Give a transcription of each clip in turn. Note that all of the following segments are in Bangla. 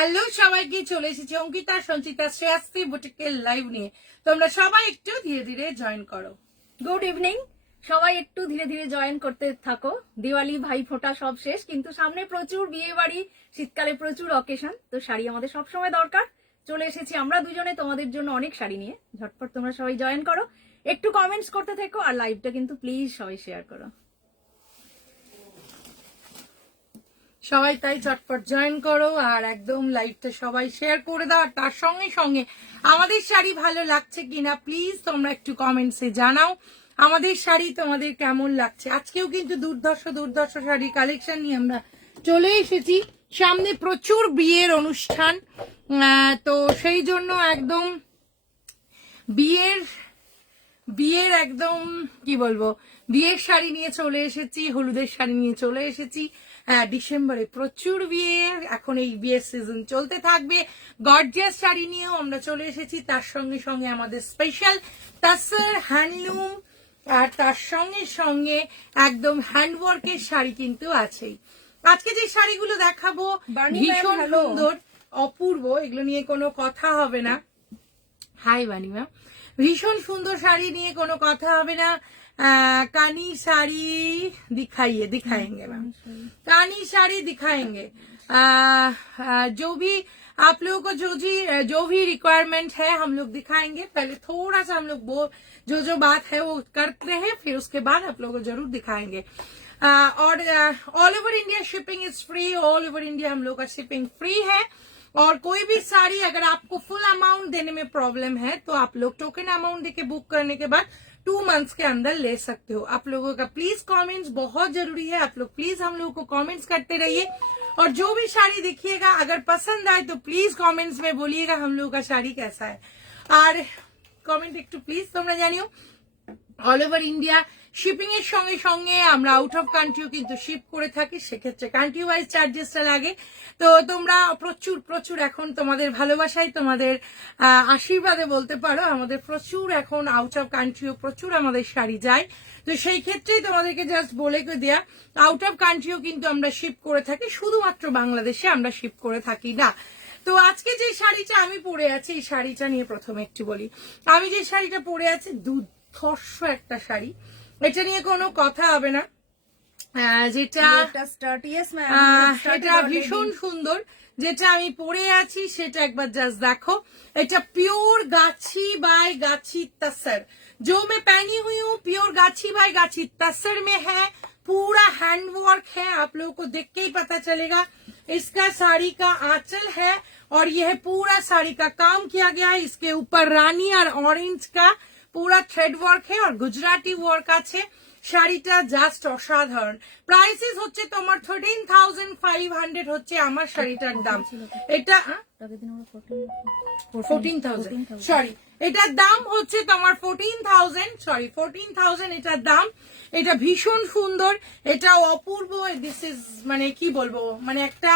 হ্যালো সবাইকে, চলে এসেছি অঙ্কিতা সঞ্চিতা শ্রেয়াশ্রী বুটিকের লাইভ নিয়ে। তোমরা সবাই একটু ধীরে ধীরে জয়েন করো। গুড ইভিনিং, সবাই একটু ধীরে ধীরে জয়েন করতে থাকো। দিওয়ালি ভাইফোঁটা সব শেষ, কিন্তু সামনে প্রচুর বিয়ে বাড়ি, শীতকালে প্রচুর অকেশন, তো শাড়ি আমাদের সবসময় দরকার। চলে এসেছি আমরা দুজনে তোমাদের জন্য অনেক শাড়ি নিয়ে। ঝটপট তোমরা সবাই জয়েন করো, একটু কমেন্টস করতে থেকো, আর লাইভটা কিন্তু প্লিজ সবাই শেয়ার করো। সবাই তাই চটপট জয়েন করো আর একদম লাইভটা সবাই শেয়ার করে দাও। আর তার সঙ্গে সঙ্গে আমাদের শাড়ি ভালো লাগছে কিনা প্লিজ তোমরা একটু কমেন্টসে জানাও, আমাদের শাড়ি তোমাদের কেমন লাগছে। আজকেও কিন্তু দুর্ধর্ষ শাড়ি কালেকশন নিয়ে আমরা চলে এসেছি। সামনে প্রচুর বিয়ের অনুষ্ঠান, তো সেই জন্য একদম বিয়ের একদম কি বলবো, বিয়ের শাড়ি নিয়ে চলে এসেছি, হলুদের শাড়ি নিয়ে চলে এসেছি। ডিসেম্বরে প্রচুর বিয়ে, এখন এই বিয়ের সিজন চলতে থাকবে। গর্জিয়াস শাড়ি নিয়েও আমরা চলে এসেছি, তার সঙ্গে সঙ্গে আমাদের স্পেশাল তাসর হ্যান্ডলুম, আর তার সঙ্গে সঙ্গে একদম হ্যান্ডওয়ার্কের শাড়ি কিন্তু আছেই। আজকে যে শাড়িগুলো দেখাবো ভীষণ সুন্দর, অপূর্ব, এগুলো নিয়ে কোনো কথা হবে না। হাই বানি ম্যাম, ভীষণ সুন্দর শাড়ি নিয়ে কোনো কথা হবে না। कानी साड़ी दिखाएंगे मैम, कानी साड़ी दिखाएंगे। जो भी आप लोगों को जो भी रिक्वायरमेंट है हम लोग दिखाएंगे। पहले थोड़ा सा हम लोग वो जो बात है वो करते हैं, फिर उसके बाद आप लोगों को जरूर दिखाएंगे। और all over India shipping is free, all over India हम लोग का शिपिंग फ्री है। और कोई भी साड़ी अगर आपको फुल अमाउंट देने में प्रॉब्लम है तो आप लोग टोकन अमाउंट देके बुक करने के बाद 2 मंथ्स के अंदर ले सकते हो। आप लोगों का प्लीज कमेंट्स बहुत जरूरी है, आप लोग प्लीज हम लोगों को कमेंट्स करते रहिए। और जो भी साड़ी देखिएगा अगर पसंद आए तो प्लीज कमेंट्स में बोलिएगा हम लोगों का साड़ी कैसा है। और कमेंट একটু প্লিজ তোমরা জানিও। অল ওভার ইন্ডিয়া শিপিং এর সঙ্গে সঙ্গে আমরা আউট অফ কান্ট্রিও কিন্তু শিপ করে থাকি, সেক্ষেত্রে কান্ট্রি ওয়াইজ চার্জেসটা লাগে। তো তোমরা প্রচুর এখন তোমাদের ভালোবাসায়, তোমাদের আশীর্বাদে বলতে পারো, আমাদের প্রচুর এখন আউট অফ কান্ট্রিও প্রচুর আমাদের শাড়ি যায়। তো সেই ক্ষেত্রেই তোমাদেরকে জাস্ট বলে দেয়া, আউট অফ কান্ট্রিও কিন্তু আমরা শিপ করে থাকি, শুধুমাত্র বাংলাদেশে আমরা শিপ করে থাকি না। তো আজকে যে শাড়িটা আমি পরে আছি, এই শাড়িটা নিয়ে প্রথমে একটু বলি। আমি যে শাড়িটা পরে আছি দুর্ধর্ষ একটা শাড়ি, এটা নিয়ে কোনো কথা হবে না। যেটা এটা ভীষণ সুন্দর, যেটা আমি পরে আছি সেটা একবার জাস্ট দেখো। এটা পিওর গাছি বাই গাছি तसर, जो मैं पहनी हुई हूँ प्योर गाछी बाय गाछी तसर में है। पूरा हैंडवर्क है, आप लोगों को देख के ही पता चलेगा। इसका साड़ी का आंचल है और यह पूरा साड़ी का काम किया गया है। इसके ऊपर रानी और ऑरेंज का पूरा थ्रेड वर्क है और गुजराती वर्क আছে। শাড়িটা জাস্ট অসাধারণ। প্রাইসেস হচ্ছে তোমার 13,500 হচ্ছে আমার শাড়িটার দাম। এটা 14,000 সরি, এটার দাম হচ্ছে তোমার 14,000 এটার দাম। এটা ভীষণ সুন্দর, এটা অপূর্ব। দিস ইজ মানে কি বলবো, মানে একটা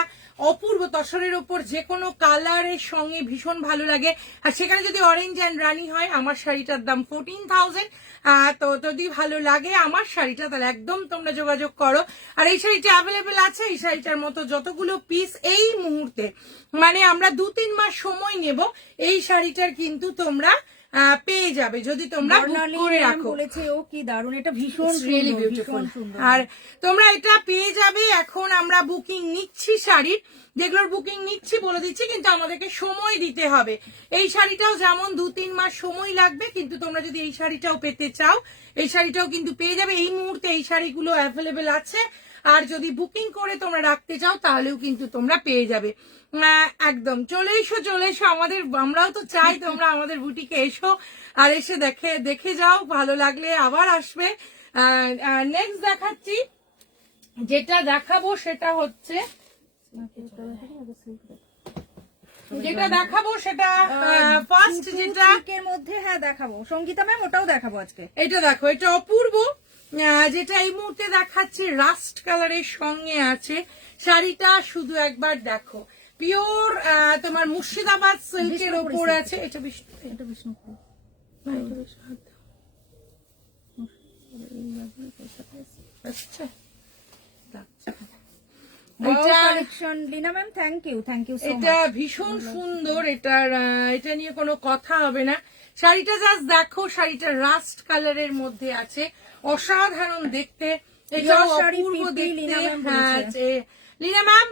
অপূর্ব তসরের উপর যে কোনো কালারের সঙ্গে ভীষণ ভালো লাগে। আর সেখানে যদি অরেঞ্জ অ্যান্ড রানি হয়, আমার শাড়িটার দাম 14,000। তো যদি ভালো লাগে আমার শাড়িটা তাহলে একদম তোমরা যোগাযোগ করো। আর এই শাড়িটা অ্যাভেলেবেল আছে, এই শাড়িটার মতো যতগুলো পিস এই মুহূর্তে, মানে আমরা 2-3 মাস সময় নেব, এই শাড়িটার কিন্তু তোমরা পেয়ে যাবে যদি তোমরা বুক করে রাখো। বলেছে ও কি দারুণ, এটা ভীষণ বিউটিফুল। আর তোমরা এটা পেয়ে যাবে। এখন আমরা বুকিং নিচ্ছি শাড়ির, যেগুলোর বুকিং নিচ্ছি বলে দিচ্ছি, কিন্তু আমাদেরকে সময় দিতে হবে। এই শাড়িটাও যেমন 2-3 মাস সময় লাগবে, কিন্তু তোমরা যদি এই শাড়িটাও পেতে চাও, এই শাড়িটাও কিন্তু পেয়ে যাবে। এই মুহূর্তে এই শাড়িগুলো অ্যাভেলেবেল আছে, আর যদি বুকিং করে তোমরা রাখতে চাও তাহলেও কিন্তু তোমরা পেয়ে যাবে। একদম চলে এসো আমাদের, আমরাও তো চাই তোমরা আমাদের বুটিকে এসো আর এসে দেখে যাও, ভালো লাগলে আবার আসবে। নেক্সট দেখাচ্ছি, যেটা দেখাবো সেটা হচ্ছে ফার্স্ট যেটা এর মধ্যে হ্যাঁ দেখাবো সঙ্গীতা ম্যাম, ওটাও দেখাবো আজকে। এটা দেখো, এটা অপূর্ব, যেটা এই মুহূর্তে দেখাচ্ছি রাস্ট কালারের সঙ্গে আছে শাড়িটা। শুধু একবার দেখো, পিওর তোমার মুর্শিদাবাদ সিল্কের ওপর আছে। এটা বিষ্ণুপুর, আচ্ছা collection Leena ma'am, thank you so এটা মাচ। ভীষণ সুন্দর, এটা নিয়ে কোনো কথা হবে না। শাড়িটা জাস্ট দেখো, শাড়িটা রাস্ট কালারের মধ্যে আছে, অসাধারণ দেখতে, এটাও শাড়ি অপূর্ব পিপি, দেখতে। লীনা ম্যাম হ্যাঁ, বলেছে। Leena ma'am,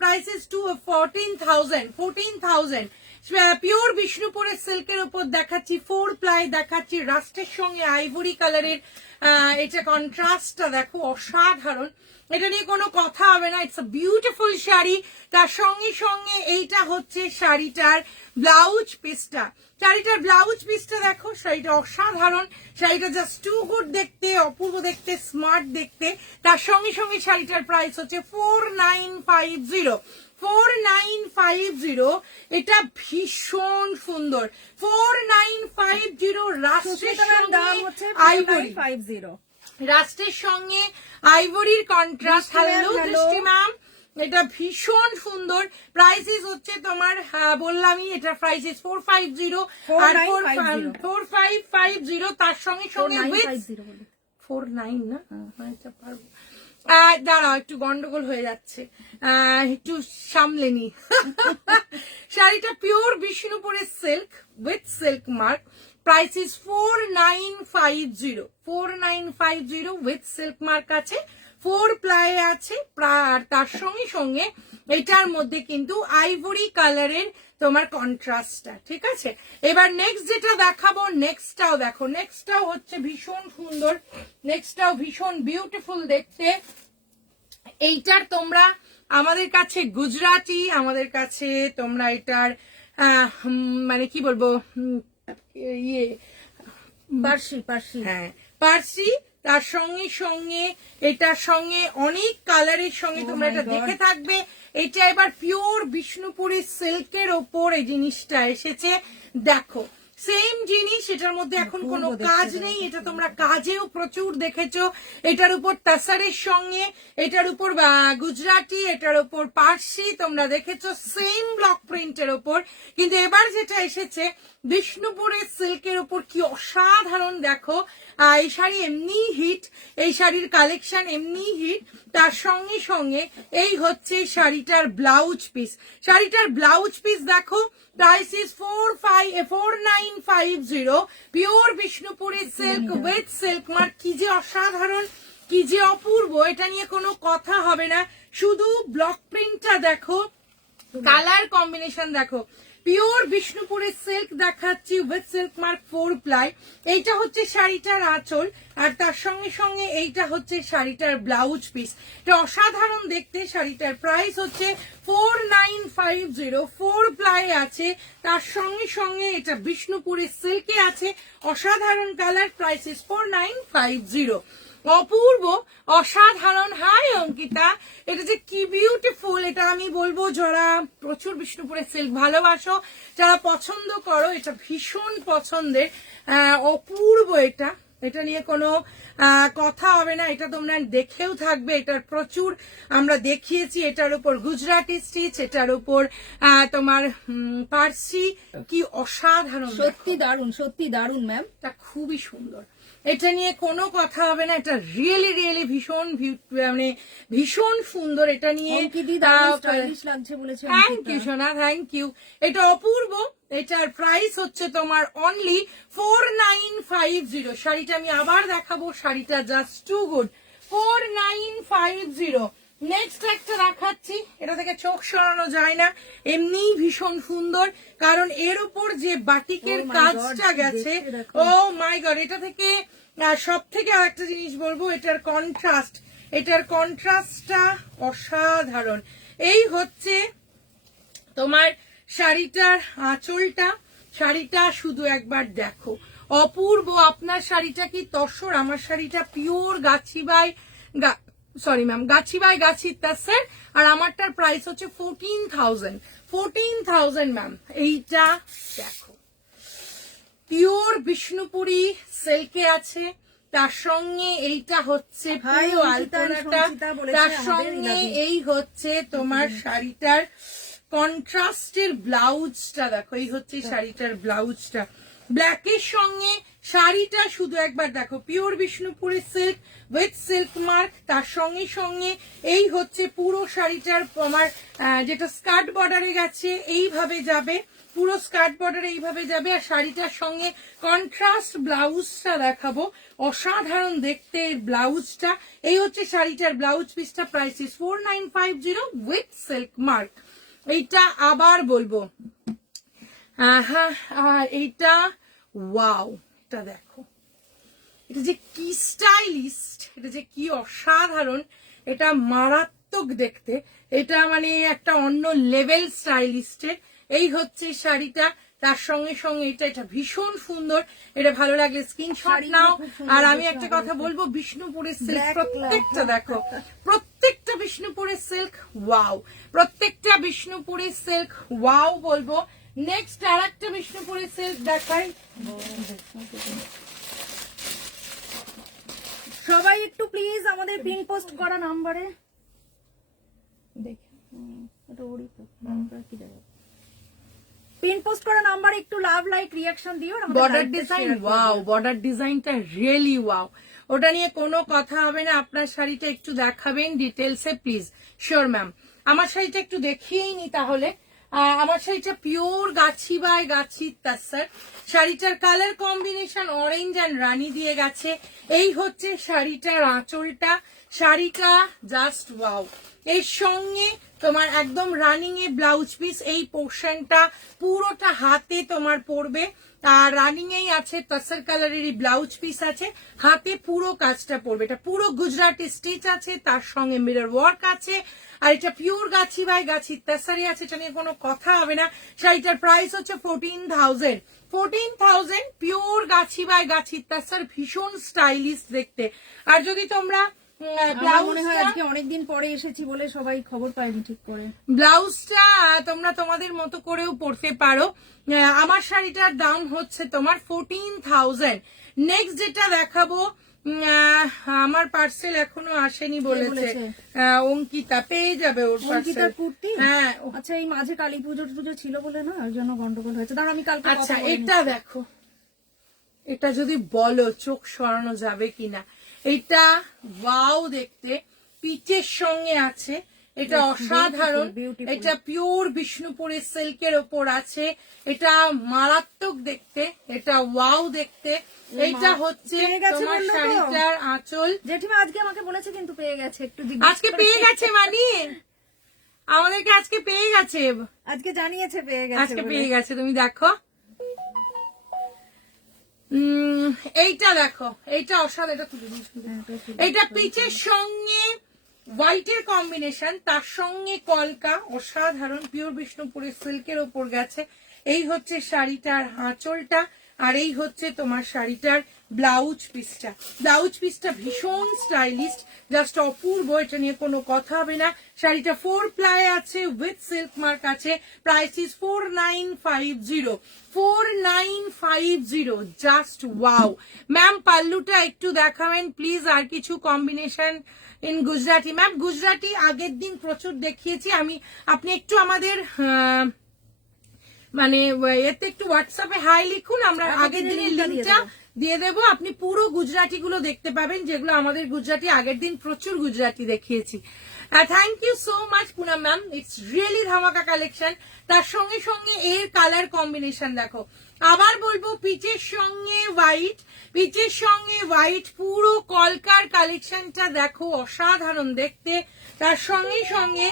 price is 14,000 pure বিষ্ণুপুরের সিল্কের উপর দেখাচ্ছি, 4 প্লাই দেখাচ্ছি, রাস্টের সঙ্গে আইভরি কালারের, এটা কন্ট্রাস্টটা দেখো অসাধারণ, এটা নিয়ে কোনো কথা হবে না। It's a beautiful sari. তার সঙ্গে সঙ্গে এইটা হচ্ছে শাড়িটার ব্লাউজ পিসটা, শাড়িটার ব্লাউজ পিসটা দেখো, শাড়িটা অসাধারণ, শাড়িটা জাস্ট টু গুড দেখতে, অপূর্ব দেখতে, স্মার্ট দেখতে। তার সঙ্গে সঙ্গে শাড়িটার প্রাইস হচ্ছে 4950। এটা ভীষণ সুন্দর, 4950 রাষ্ট্রের দাম সঙ্গে হচ্ছে আইভরি, 4950। রাস্টের সঙ্গে আইভরির কন্ট্রাস্ট। হ্যালো দৃষ্টি ম্যাম, এটা ভীষণ সুন্দর। প্রাইসিস হচ্ছে তোমার, বললামই, এটা প্রাইসিস 450 আর 4550। তার সঙ্গে সঙ্গে 49 না, এটা পারবো, দাঁড়াও একটু গন্ডগোল হয়ে যাচ্ছে, একটু সামলে নি। শাড়িটা পিওর বিষ্ণুপুরের silk with silk mark, price is 4950 with silk mark আছে, 4 প্লাই আছে। আর তার সঙ্গে সঙ্গে এটার মধ্যে কিন্তু আইভরি কালারের তোমার কন্ট্রাস্টটা, ঠিক আছে। এবার নেক্সট যেটা দেখাবো, নেক্সটটাও দেখো, নেক্সটটাও হচ্ছে ভীষণ সুন্দর, নেক্সটটাও ভীষণ বিউটিফুল দেখতে। এইটার তোমরা আমাদের কাছে গুজরাটি, আমাদের কাছে তোমরা এটার মানে কি বলবো, ইয়ে পার্সি, হ্যাঁ পার্সি। তার সঙ্গে সঙ্গে এটার সঙ্গে অনেক কালারের সঙ্গে তোমরা এটা দেখে থাকবে। এটা এবার পিওর বিষ্ণুপুরি সিল্কের ওপর এই জিনিসটা এসেছে, দেখো সেম জিনিস, এটার মধ্যে এখন কোনো কাজ নেই, এটা তোমরা কাজেও প্রচুর দেখেছো। এটার উপর তাসারের সঙ্গে, এটার উপর গুজরাটি, এটার উপর পার্সি তোমরা দেখেছো, সেম ব্লক প্রিন্টের ওপর। কিন্তু এবার যেটা এসেছে বিষ্ণুপুরের সিল্কের উপর, কি অসাধারণ দেখো। এই শাড়ি এমনি হিট, এই শাড়ির কালেকশন এমনি হিট। তার সঙ্গে সঙ্গে এই হচ্ছে শাড়িটার ব্লাউজ পিস, শাড়িটার ব্লাউজ পিস দেখো, price is 4950 pure Bishnupuri silk with silk mark. কি যে অসাধারণ, কি যে অপূর্ব, এটা নিয়ে কোনো কথা হবে না। শুধু ব্লক প্রিন্টটা দেখো, কালার কম্বিনেশন দেখো, পিওর বিষ্ণুপুরের সিল্ক দেখাচ্ছি উইথ সিল্ক মার্ক 4 প্লাই। এইটা হচ্ছে শাড়িটার আঁচল, আর তার সঙ্গে সঙ্গে এইটা হচ্ছে শাড়িটার ব্লাউজ পিস। এটা অসাধারণ দেখতে। শাড়িটার প্রাইস হচ্ছে 4950, 4 প্লাই আছে, তার সঙ্গে সঙ্গে এটা বিষ্ণুপুরের সিল্কে আছে, অসাধারণ কালার, প্রাইস ইস 4950। অপূর্ব, অসাধারণ। হাই অঙ্কিতা, এটা যে কি বিউটিফুল, এটা আমি বলবো যারা প্রচুর বিষ্ণুপুরের সিল্ক ভালোবাসো, যারা পছন্দ করো, এটা ভীষণ পছন্দের, অপূর্ব। এটা নিয়ে কোনো কথা হবে না, এটা তোমরা দেখেও থাকবে। এটার প্রচুর আমরা দেখিয়েছি, এটার উপর গুজরাটি স্টিচ, এটার উপর তোমার পার্সি, কি অসাধারণ, সত্যি দারুন ম্যাম, এটা খুবই সুন্দর, এটা নিয়ে কোনো কথা হবে না। এটা রিয়েলি ভীষণ মানে ভীষণ সুন্দর। এটা নিয়ে থ্যাংক ইউ সোনা, থ্যাংক ইউ। এটা অপূর্ব। এটার প্রাইস হচ্ছে তোমার অনলি 4950। শাড়িটা আমি আবার দেখাবো, শাড়িটা জাস্ট টু গুড, 4950। নেক্সট একটা দেখাচ্ছি, এটা থেকে চোখ সরানো যায় না, এমনি ভীষণ সুন্দর, কারণ এর উপর যে বাটিকের কাজটা গেছে, ও মাই গড। এটা থেকে সব থেকে আরেকটা জিনিস বলবো, এটার কন্ট্রাস্টটা অসাধারণ। এই হচ্ছে তোমার শাড়িটার আঁচলটা, শাড়িটা শুধু একবার দেখো, অপূর্ব। আপনার শাড়িটা কি তসর, আমার শাড়িটা পিওর গাছিবাই, সরি ম্যাম, গাছির তাসের, আর আমারটার প্রাইস হচ্ছে 14,000 ম্যাম। এইটা দেখো, পিওর বিষ্ণুপুরি সিল্কে আছে, তার সঙ্গে এইটা হচ্ছে পুরো আলপনাটা, তার সঙ্গে এই হচ্ছে তোমার শাড়িটার কন্ট্রাস্টের ব্লাউজটা দেখো, এই হচ্ছে শাড়িটার ব্লাউজটা, ব্ল্যাকের সঙ্গে শাড়িটা শুধু একবার দেখো, পিওর বিষ্ণুপুরের সিল্ক উইথ সিল্ক মার্ক, তার সঙ্গে সঙ্গে এই হচ্ছে পুরো শাড়িটার আমার যেটা স্কার্ট বর্ডারে গেছে এইভাবে যাবে, পুরো স্কার্ট বর্ডার এইভাবে যাবে। আর শাড়িটার সঙ্গে কন্ট্রাস্ট ব্লাউজটা দেখাবো, অসাধারণ দেখতে ব্লাউজটা। এই হচ্ছে শাড়িটার ব্লাউজ পিসটা, price is 4950 with silk mark. এইটা আবার বলবো, হ্যাঁ, আর এইটা ওয়াও, এটা দেখো, এটা যে কি স্টাইলিস্ট, এটা যে কি অসাধারণ, এটা মারাত্মক দেখতে, এটা মানে একটা অন্য লেভেল স্টাইলিস্টের। এই হচ্ছে শাড়িটা, তার সঙ্গে সঙ্গে এটা ভীষণ সুন্দর। এটা ভালো লাগলে স্ক্রিনশট নাও। আর আমি একটা কথা বলবো, বিষ্ণুপুরের সিল্ক প্রত্যেকটা দেখো, প্রত্যেকটা বিষ্ণুপুরের সিল্ক ওয়াও, প্রত্যেকটা বিষ্ণুপুরের সিল্ক ওয়াও বলবো। নেক্সট আর একটা বিষ্ণুপুরের সিল্ক দেখাই। সবাই একটু প্লিজ আমাদের পিন পোস্ট করা নাম্বারে পিন পোস্ট করা নাম্বারে একটু লাভ লাইক রিয়াকশন দিও। বর্ডার ডিজাইন ওয়াও, বর্ডার ডিজাইনটা রিয়েলি ওয়াও, ওটা নিয়ে কোনো কথা হবে না। আপনার শাড়িটা একটু দেখাবেন ডিটেলসে প্লিজ। শিওর ম্যাম, আমার শাড়িটা একটু দেখিয়েই নি তাহলে। আমার শাড়িটা পিওর গাছি বাই গাছি তাসার, শাড়িটার কালার কম্বিনেশন অরেঞ্জ অ্যান্ড রানী দিয়ে গেছে। এই হচ্ছে শাড়িটার আঁচলটা, শাড়িটা জাস্ট ওয়াও। এর সঙ্গে তোমার একদম রানিং এ ব্লাউজ পিস, এই পোর্শনটা পুরোটা হাতে তোমার পড়বে। আর রানিং এই আছে, তাসার কালারেরই ব্লাউজ পিস আছে, হাতে পুরো কাজটা পড়বে। এটা পুরো গুজরাটি স্টিচ আছে, তার সঙ্গে মিরর ওয়ার্ক আছে। আর এটা পিওর গাছি বাই গাছি তাসারি আছে, এটা নিয়ে কোনো কথা হবে না। শাড়িটার প্রাইস হচ্ছে 14,000 পিওর গাছি বাই গাছি তাসার, ভীষণ স্টাইলিশ দেখতে। আর যদি তোমরা আজকে অনেকদিন পরে এসেছি বলে সবাই খবর পায়নি ঠিক করে, ব্লাউজটা তোমরা তোমাদের মতো করেও পড়তে পারো। আমার শাড়িটার দাম হচ্ছে তোমার 14,000। নেক্সট যেটা দেখাবো, আমার পার্সেল এখনো আসেনি বলেছে অঙ্কিতা, পেয়ে যাবে ওর পার্সেল। কুর্তি, হ্যাঁ আচ্ছা, এই মাঝে কালী পুজো ছিল বলে না, ওর জন্য গন্ডগোল হয়েছে। দাঁড়া আমি কালকে। আচ্ছা এটা দেখো, এটা যদি বলো চোখ সরানো যাবে কিনা, এটা ওয়াও দেখতে, পিচের সঙ্গে আছে, এটা অসাধারণ। এটা পিওর বিষ্ণুপুরের সিল্কের ওপর আছে, এটা মারাত্মক দেখতে, এটা ওয়াও দেখতে। এইটা হচ্ছে তোমার শাড়িটার আঁচল। জেঠিমা আজকে আমাকে বলেছে কিন্তু পেয়ে গেছে, একটু আজকে পেয়ে গেছে, মানে আমাদেরকে আজকে পেয়ে গেছে, আজকে জানিয়েছে পেয়ে গেছে, আজকে পেয়ে গেছে। তুমি দেখো, এইটা দেখো, এইটা অসাধারণ, এটা তুলে দিচ্ছি। এইটা পিচের সঙ্গে হোয়াইটের কম্বিনেশন, তার সঙ্গে কলকা, অসাধারণ পিওর বিষ্ণুপুরের সিল্কের ওপর গেছে। এই হচ্ছে শাড়িটার আঁচলটা, আর এই হচ্ছে তোমার শাড়িটার ব্লাউজ পিসটা। ব্লাউজ পিসটা ভীষণ স্টাইলিস্ট, জাস্ট অপূর্ব, এটা নিয়ে কোনো কথা হবে না। শাড়িটা 4 প্লাই আছে, উইথ সিল্ক মার্ক আছে। Price is 4950 just wow. Ma'am পাল্লুটা একটু দেখাবেন প্লিজ, আর কিছু combination in Gujarati. Ma'am Gujarati আগের দিন প্রচুর দেখিয়েছি আমি, আপনি একটু আমাদের মানে এতে একটু হোয়াটসঅ্যাপে হাই লিখুন, আমরা আগের দিনের লিঙ্কটা দিয়ে দেবো। আপনি পুরো গুজরাটি গুলো দেখতে পাবেন, যেগুলো আমাদের গুজরাটি আগের দিন প্রচুর গুজরাটি দেখিয়েছি। Thank you so much Punam ma'am, it's really dhamaka collection. তার সঙ্গে সঙ্গে এর কালার কম্বিনেশন দেখো, আবার বলবো পিচের সঙ্গে হোয়াইট, পিচের সঙ্গে হোয়াইট, পুরো কলকার কালেকশনটা দেখো, অসাধারণ দেখতে। তার সঙ্গে সঙ্গে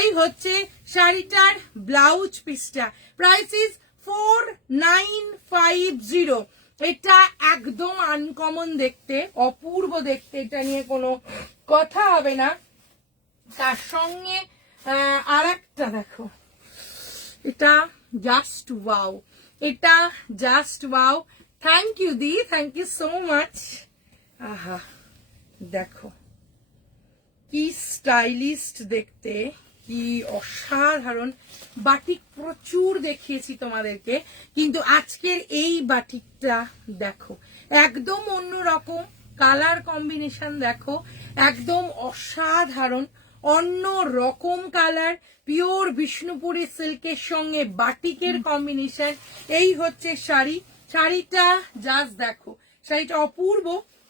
এই হচ্ছে শাড়িটার ব্লাউজ পিসটা, প্রাইস ইজ 4950। এটা একদম আনকমন দেখতে, অপূর্ব দেখতে, এটা নিয়ে কোনো কথা হবে না। তার সঙ্গে আর একটা দেখো, এটা জাস্ট ওয়াও, এটা জাস্ট ওয়াও। থ্যাংক ইউ দি, থ্যাংক ইউ সো মাচ। আহা দেখো কি স্টাইলিস্ট দেখতে, কি অসাধারণ। বাটিক প্রচুর দেখিয়েছি তোমাদেরকে, কিন্তু আজকের এই বাটিকটা দেখো, একদম অন্যরকম কালার কম্বিনেশন দেখো, একদম অসাধারণ অন্য রকম কালার, পিওর বিষ্ণুপুরের সিল্কের সঙ্গে বাটিকের কম্বিনেশন। এই হচ্ছে শাড়ি, শাড়িটা জাস্ট দেখো, শাড়িটা অপূর্ব,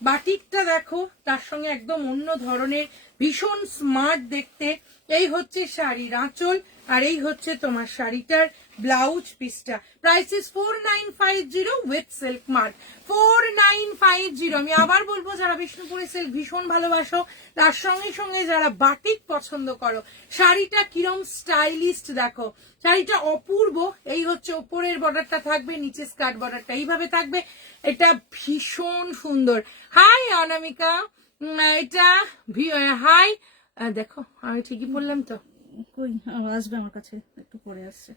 বাটিকটা দেখো, তার সঙ্গে একদম অন্য ধরনের ভীষণ স্মার্ট দেখতে। এই হচ্ছে শাড়ির আঁচল, আর এই হচ্ছে তোমার শাড়িটার ব্লাউজ পিসটা। Price is 4950 with silk mark. 4950। আমি আবার বলবো, যারা বিষ্ণুপুরের সিল্ক ভীষণ ভালোবাসো, তার সঙ্গে সঙ্গে যারা বাটিক পছন্দ করো, শাড়িটা কিরম স্টাইলিস্ট দেখো, শাড়িটা অপূর্ব। এই হচ্ছে ওপরের বর্ডারটা থাকবে, নিচে স্কার্ট বর্ডারটা এইভাবে থাকবে, এটা ভীষণ সুন্দর। হাই অনামিকা, এটা হাই, দেখো আমি ঠিকই বললাম তো? কই আসবে আমার কাছে, একটু পরে আসছে।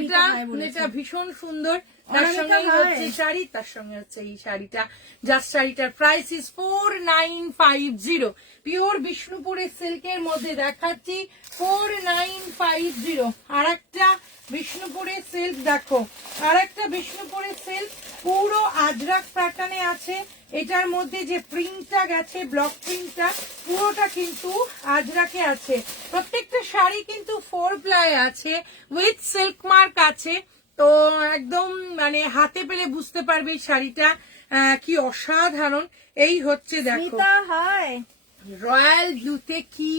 এটা এটা ভীষণ সুন্দর, তার সঙ্গে হচ্ছে শাড়ি, তার সঙ্গে হচ্ছে এই শাড়িটা। জাস্ট শাড়িটার প্রাইস ইস 4950। পিওর বিষ্ণুপুরের সিল্কের মধ্যে দেখাচ্ছি 4950। আর একটা বিষ্ণুপুরের সিল্ক দেখো, আর একটা বিষ্ণুপুরের সিল্ক পুরো আজরাক প্যাটার্নে আছে। এটার মধ্যে যে প্রিন্টটা গেছে, ব্লক প্রিন্টটা, পুরোটা কিন্তু আজরাকে আছে। প্রত্যেকটা শাড়ি কিন্তু 4 প্লাই আছে, উইথ সিল্ক মার্ক আছে। তো একদম মানে হাতে পেলে বুঝতে পারবে এই শাড়িটা কি অসাধারণ। এই হচ্ছে দেখো, রয়্যাল ব্লুতে কি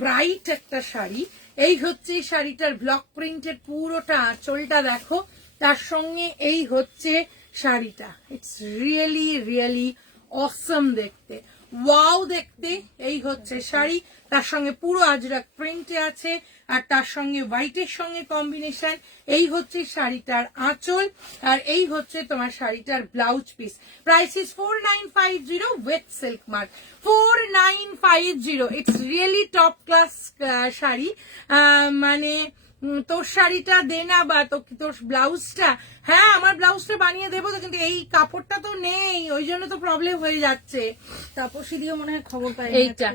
ব্রাইট একটা শাড়ি। এই হচ্ছে শাড়িটার ব্লক প্রিন্টের পুরোটা আঁচলটা দেখো, তার সঙ্গে এই হচ্ছে শাড়িটা। ইটস রিয়েলি রিয়েলি অসম দেখতে, ওয়াও দেখতে। এই হচ্ছে শাড়ি, তার সঙ্গে পুরো আজরাক প্রিন্টে আছে, আর তার সঙ্গে হোয়াইটের সঙ্গে কম্বিনেশন। এই হচ্ছে শাড়িটার আঁচল, আর এই হচ্ছে তোমার শাড়িটার blouse piece. Price is 4950 with silk mark. 4950। It's really top class sari. মানে তোর শাড়িটা দে না, বা তোর ব্লাউজটা, হ্যাঁ আমার ব্লাউজটা বানিয়ে দেবো তো, কিন্তু এই কাপড়টা তো নেই, ওই জন্য তো প্রবলেম হয়ে যাচ্ছে। তাপসী দিও মনে হয় খবর পাই। এইটা,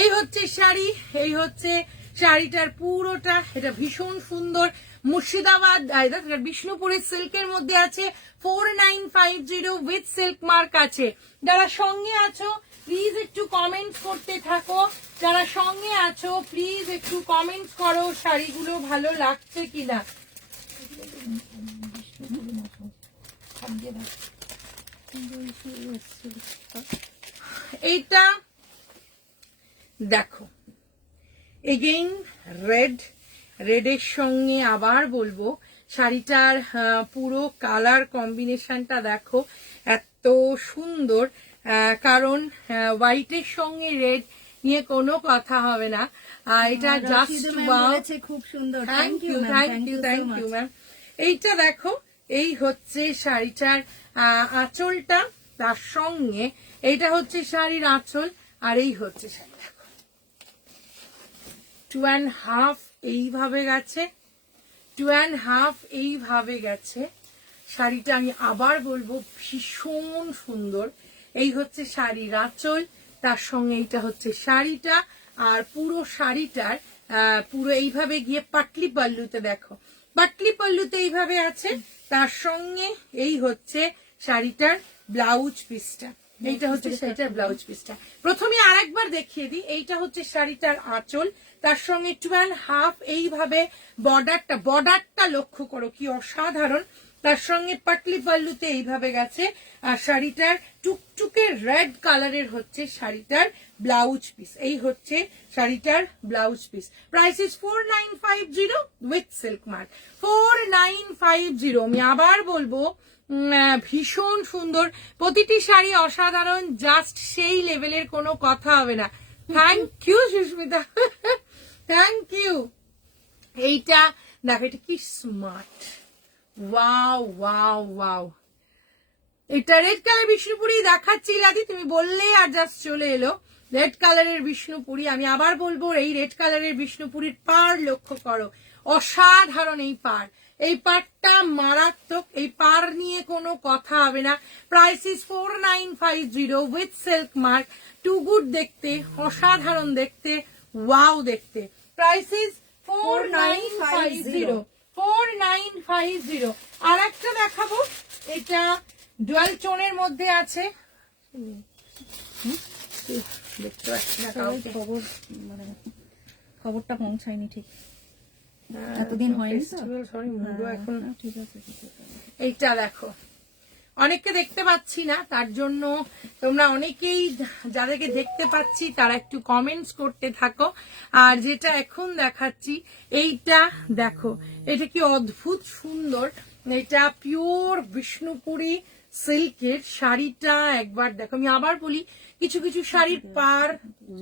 এই হচ্ছে শাড়ি, এই হচ্ছে শাড়িটার পুরোটা। এটা ভীষণ সুন্দর, মুর্শিদাবাদ বিষ্ণুপুরের সিল্কের মধ্যে আছে। 4950 উইথ সিল্ক মার্ক আছে। যারা সঙ্গে আছো প্লিজ একটু কমেন্ট করতে থাকো, যারা সঙ্গে আছো প্লিজ একটু কমেন্ট করো শাড়িগুলো ভালো লাগছে কিনা। এইটা দেখো, এগেইন রেডের সঙ্গে আবার বলবো শাড়িটার পুরো কালার কম্বিনেশনটা দেখো, এত সুন্দর। কারণ হোয়াইটের সঙ্গে রেড নিয়ে কোনো কথা হবে না, এটা জাস্ট খুব সুন্দর। Thank you ma'am. এইটা দেখো, এই হচ্ছে শাড়িটার আঁচলটা, তার সঙ্গে এইটা হচ্ছে শাড়ির আঁচল, আর এই হচ্ছে শাড়ি। 2.5 এইভাবে গেছে, 2.5 এইভাবে গেছে শাড়িটা। আমি আবার বলবো ভীষণ সুন্দর। এই হচ্ছে শাড়ির আঁচল, তার সঙ্গে এইটা হচ্ছে শাড়িটা, আর পুরো শাড়িটার পুরো এইভাবে গিয়ে পাটলি পাল্লুতে দেখো, পাটলি পাল্লুতে এইভাবে আছে, তার সঙ্গে এই হচ্ছে শাড়িটার ব্লাউজ পিসটা। এইটা হচ্ছে শাড়িটার ব্লাউজ পিসটা। প্রথমে আরেকবার দেখিয়ে দিই, এইটা হচ্ছে শাড়িটার আঁচল, তার সঙ্গে 2.5 এইভাবে বর্ডারটা লক্ষ্য করো কি অসাধারণ। তার সঙ্গে পাটলি পাল্লুতে এইভাবে গেছে, আর শাড়িটার টুকটুকে রেড কালারের হচ্ছে শাড়িটার ব্লাউজ পিস। এই হচ্ছে শাড়িটার blouse piece. Price is 4950 with silk mark. 4950। আমি আবার বলবো ভীষণ সুন্দর, প্রতিটি শাড়ি অসাধারণ, জাস্ট সেই লেভেলের কোনো কথা হবে না। Thank you Susmita, thank you. এইটা দেখো, এটা কি স্মার্ট, ওয়াও ওয়াও ওয়াও। এটা রেড কালার বিষ্ণুপুরি দেখাচ্ছি লাদি, তুমি বললে আর জাস্ট চলে এলো রেড কালারের বিষ্ণুপুরি। আমি আবার বলবো, এই রেড কালারের বিষ্ণুপুরির পার লক্ষ্য করো, অসাধারণ এই পার। এই পারটা মারাত্মক, এই পার নিয়ে কোনো কথা হবে না। Price is 4950 with silk mark. Too good দেখতে, অসাধারণ দেখতে, ওয়াও দেখতে। Price is 4950। 4950। আর একটা দেখাবো, এটা ডুয়াল টোনের মধ্যে আছে, দেখতে পাচ্ছি না, খবরটা পৌঁছায়নি ঠিক। এতদিন হয়নি তো। সরি মুন্ডু এখন ঠিক আছে ঠিক আছে। এইটা দেখো, অনেককে দেখতে পাচ্ছি না, তার জন্য তোমরা অনেকেই যাদেরকে দেখতে পাচ্ছি তারা একটু কমেন্টস করতে থাকো। আর যেটা এখন দেখাচ্ছি এইটা দেখো, এটা কি অদ্ভুত সুন্দর, এটা পিওর বিষ্ণুপুরি সিল্কের শাড়িটা একবার দেখো। আমি আবার বলি, কিছু কিছু শাড়ির পার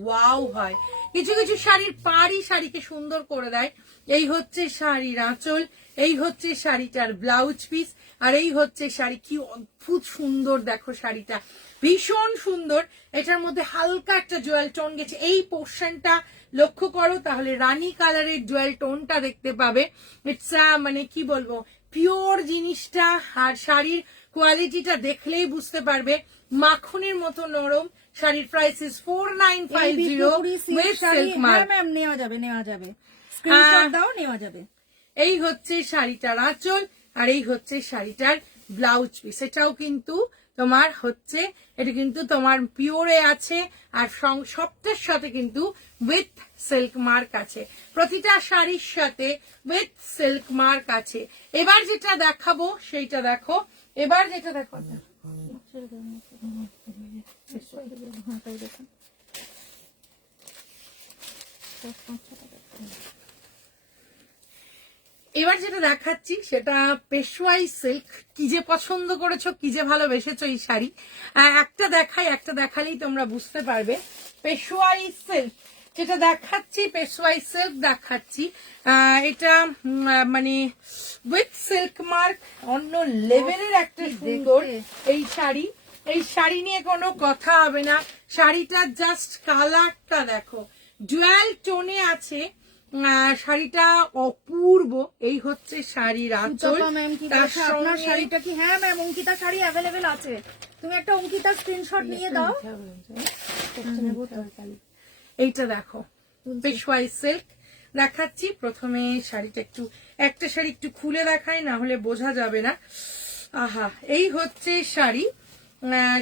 ওয়াও হয়, কিছু কিছু শাড়ির পারই শাড়িকে সুন্দর করে দেয়। এই হচ্ছে শাড়ির আঁচল, এই হচ্ছে শাড়িটার ব্লাউজ পিস, আর এই হচ্ছে শাড়ি। কি অদ্ভুত সুন্দর দেখো শাড়িটা, ভীষণ সুন্দর। এটার মধ্যে হালকা একটা জুয়েল টোন গেছে, এই পোর্শনটা লক্ষ্য করো তাহলে রানী কালারের জুয়েল টোনটা দেখতে পাবে। ইটস মানে কি বলবো, পিওর জিনিসটা। আর শাড়ির কোয়ালিটিটা দেখলেই বুঝতে পারবে, মাখনের মতো নরম। শাড়ির price is 4950 with silk mark. Ma'am নেওয়া যাবে, নেওয়া যাবে, স্ক্রিনশট দাও, নেওয়া যাবে। এই হচ্ছে শাড়িটার আঁচল, আর এই হচ্ছে শাড়িটার ব্লাউজ পিস। এটাও কিন্তু তোমার হচ্ছে, এটা কিন্তু তোমার পিওরে আছে, আর সবটার সাথে কিন্তু উইথ সিল্ক মার্ক আছে, প্রতিটা শাড়ির সাথে উইথ সিল্ক মার্ক আছে। এবার যেটা দেখাবো সেইটা দেখো, এবার যেটা দেখো এবার যেটা দেখাচ্ছি সেটা পেশওয়াই সিল্ক। কি যে পছন্দ করেছো, কি যে ভালোবেসেছো এই শাড়ি। একটা দেখাই, একটা দেখালেই তোমরা বুঝতে পারবে। পেশওয়াই সিল্ক যেটা দেখাচ্ছি, পেশওয়াই সিল্ক দেখাচ্ছি। এটা মানে উইথ সিল্ক মার্ক, অন্য লেভেলের একটা সুন্দর এই শাড়ি। এই শাড়ি নিয়ে কোনো কথা হবে না, শাড়িটার জাস্ট কালারটা দেখো, ডুয়াল টোনে আছে। শাড়িটা অপূর্ব। এই হচ্ছে শাড়ির আঁচল, তার আপনার শাড়িটা কি? হ্যাঁ ম্যাম, অঙ্কিতা শাড়ি অ্যাভেলেবেল আছে, তুমি একটা অঙ্কিতা স্ক্রিনশট নিয়ে দাও। এইটা দেখো, পেশওয়াই সিল্ক দেখাচ্ছি। প্রথমে শাড়িটা একটু, একটা শাড়ি একটু খুলে দেখাই, না হলে বোঝা যাবে না। আহা, এই হচ্ছে শাড়ি।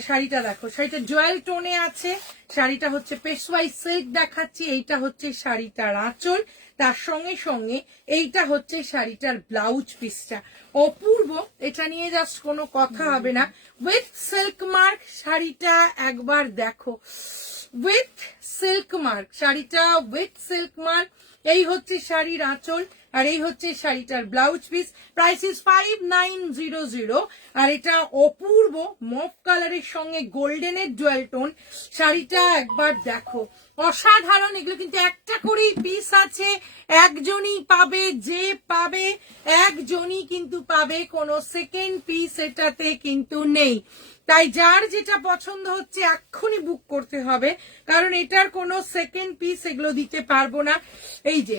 শাড়িটা দেখো, শাড়িটা জুয়েল টোনে আছে। শাড়িটা হচ্ছে পেশওয়াই সিল্ক দেখাচ্ছি। এইটা হচ্ছে শাড়িটার আঁচল, তার সঙ্গে সঙ্গে এইটা হচ্ছে শাড়িটার ব্লাউজ পিসটা। অপূর্ব, এটা নিয়ে জাস্ট কোনো কথা হবে না। উইথ সিল্ক মার্ক শাড়িটা একবার দেখো, উইথ সিল্ক মার্ক শাড়িটা, উইথ সিল্ক মার্ক। এই হচ্ছে শাড়ির আঁচল, আর এই হচ্ছে শাড়িটার ব্লাউজ পিস। Price is 5900। আর এটা অপূর্ব মফ কালারের সঙ্গে গোল্ডেনের ডুয়াল টোন। শাড়িটা একবার দেখো, অসাধারণ। এগুলো কিন্তু একটা করেই পিস আছে, একজনই পাবে, যে পাবে একজনই কিন্তু পাবে, কোনো সেকেন্ড পিস এটাতে কিন্তু নেই। তাই যার যেটা পছন্দ হচ্ছে এক্ষুনি বুক করতে হবে, কারণ এটার কোনো সেকেন্ড পিস এগুলো দিতে পারবো না। এই যে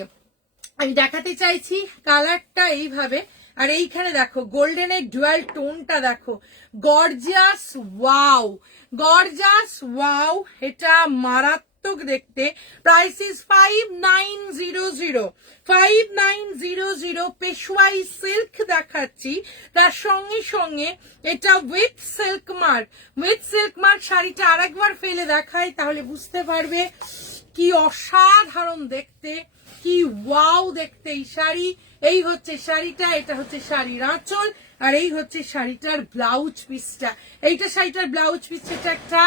আমি দেখাতে চাইছি কালারটা এইভাবে, আর এইখানে দেখো গোল্ডেনের ডুয়াল টোনটা দেখো, গর্জিয়াস ওয়াও, গর্জিয়াস ওয়াও। এটা মারাত্মক দেখতে। Price is 5900, 5900। পেশওয়াই সিল্ক দেখাচ্ছি, তার সঙ্গে সঙ্গে এটা with silk mark, with silk mark. শাড়িটা আরেকবার ফেলে দেখাই তাহলে বুঝতে পারবে কি অসাধারণ দেখতে, কি ওয়াও দেখতে এই শাড়ি। এই হচ্ছে শাড়িটা, এটা হচ্ছে শাড়ির আঁচল, আর এই হচ্ছে শাড়িটার ব্লাউজ পিসটা। এইটা শাড়িটার ব্লাউজ পিস, এটা একটা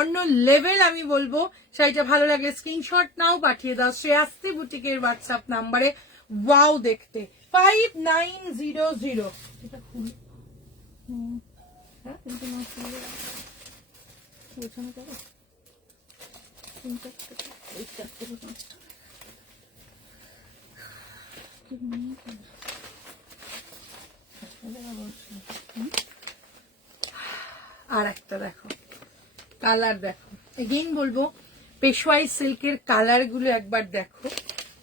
অন্য লেভেল আমি বলবো। শাড়িটা ভালো লাগলে স্ক্রিনশট নাও, পাঠিয়ে দাও শ্রেয়াস্তি বুটিকের হোয়াটসঅ্যাপ নাম্বারে। ওয়াও দেখতে, 5900। এটা খুব আর একটা দেখো, কালার দেখো। এগেইন বলবো, পেশওয়াই সিল্কের কালার গুলো একবার দেখো,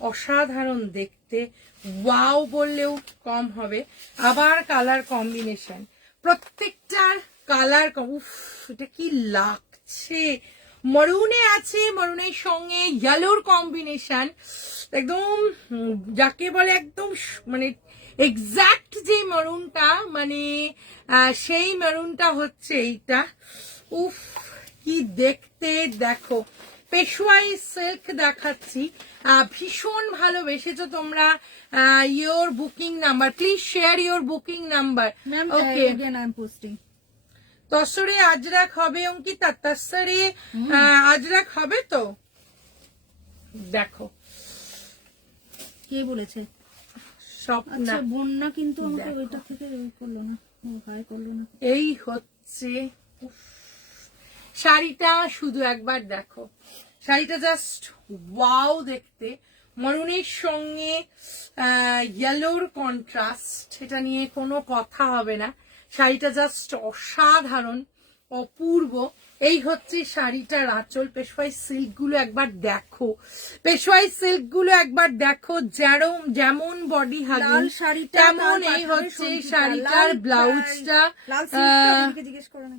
অসাধারণ দেখতে। ওয়াও বললেও কম হবে। আবার কালার কম্বিনেশন, প্রত্যেকটার কালার, উফ এটা কি লাগছে। মরুনে আছে, মরুনের সঙ্গে ইয়েলোর কম্বিনেশন, একদম যাকে বলে একদম মানে এক্সাক্ট যে মেরুনটা, মানে সেই মেরুনটা হচ্ছে এইটা। উফ কি দেখতে দেখো, পেশওয়াই সিল্ক দেখাচ্ছি। ভীষণ ভালোবেসেছো তোমরা। Your booking number, please share your booking number. Okay, তসরে আজরাক হবে অঙ্কিতা, তসরে আজরাক হবে তো? দেখো কে বলেছে স্বপ্না, বন্যা, কিন্তু আমাকে ওইটা থেকে করলো না, হাই করলো না। এই হচ্ছে শাড়িটা, শুধু একবার দেখো শাড়িটা, জাস্ট ওয়াও দেখতে। মরুনের সঙ্গে ইয়েলোর কন্ট্রাস্ট, এটা নিয়ে কোনো কথা হবে না। শাড়িটা জাস্ট অসাধারণ, অপূর্ব। এই হচ্ছে শাড়িটার আঁচল। পেশওয়াই সিল্ক গুলো একবার দেখো, পেশওয়াই সিল্ক গুলো একবার দেখো, যেমন বডি হাগিং তেমন। এই হচ্ছে শাড়িটার ব্লাউজটা, জিজ্ঞেস করো না,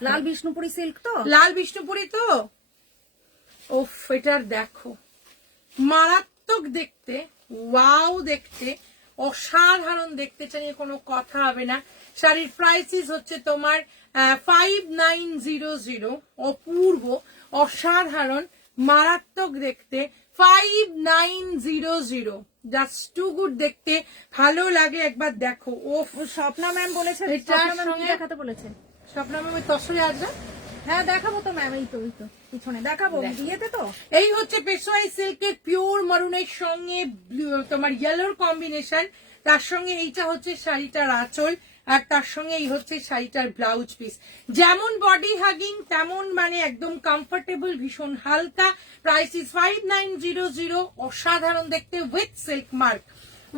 লাল বিষ্ণুপুরি সিল্ক তো, লাল বিষ্ণুপুরি তো। ওফ, এটার দেখো মারাত্মক দেখতে, ওয়াও দেখতে, অসাধারণ দেখতে, এটা নিয়ে কোনো কথা হবে না। শাড়ির প্রাইসিস হচ্ছে তোমার 5900, অপূর্ব, অসাধারণ, মারাত্মক দেখতে, 5900, জাস্ট টু গুড দেখতে, ভালো লাগে একবার দেখো। ও স্বপ্না ম্যাম বলেছে, এটার স্বপ্না ম্যাম কি সঙ্গে দেখাতে বলেছে? স্বপ্না ম্যাম তসরে আজরা, হ্যাঁ দেখাবো তো ম্যাম, এই তো পিছনে দেখাবো, বিয়েতে তো। এই হচ্ছে পেশওয়াই সিল্কের পিওর মারুনের সঙ্গে তোমার ইয়েলোর কম্বিনেশন, তার সঙ্গে এইটা হচ্ছে শাড়িটার আঁচল, আর তার সঙ্গে এই হচ্ছে শাড়িটার ব্লাউজ পিস। যেমন বডি হাগিং তেমন, মানে একদম কমফোর্টেবল, ভীষণ হালকা। প্রাইস ইস 5900, অসাধারণ দেখতে, with silk mark,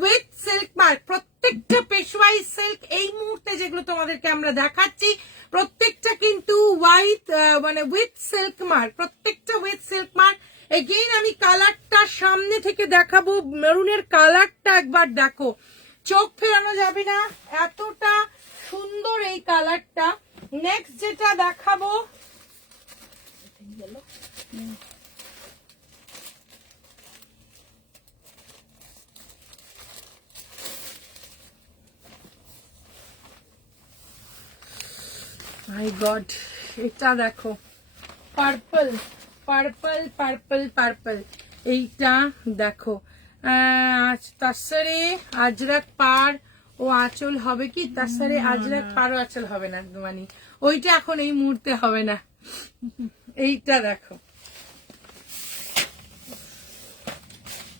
with silk mark. প্রত্যেকটা পেশওয়াই সিল্ক এই মুহূর্তে যেগুলো তোমাদেরকে আমরা দেখাচ্ছি, প্রত্যেকটা কিন্তু হোয়াইট, মানে উইথ সিল্ক মার্ক, প্রত্যেকটা উইথ সিল্ক মার্ক। এগেইন আমি কালারটা সামনে থেকে দেখাবো, মেরুনের কালারটা একবার দেখো, চোখ ফেরানো যাবে না, এতটা সুন্দর এই কালারটা। নেক্সট যেটা দেখাবো, মাই গড, এটা দেখো, পার্পল পার্পল পার্পল পার্পল, এইটা দেখো। তাসরে আজরাক পার ও আঁচল হবে কি? তাসরে আজরাক পার ও আঁচল হবে না, মানে ওইটা এখন এই মুহূর্তে হবে না। এইটা দেখো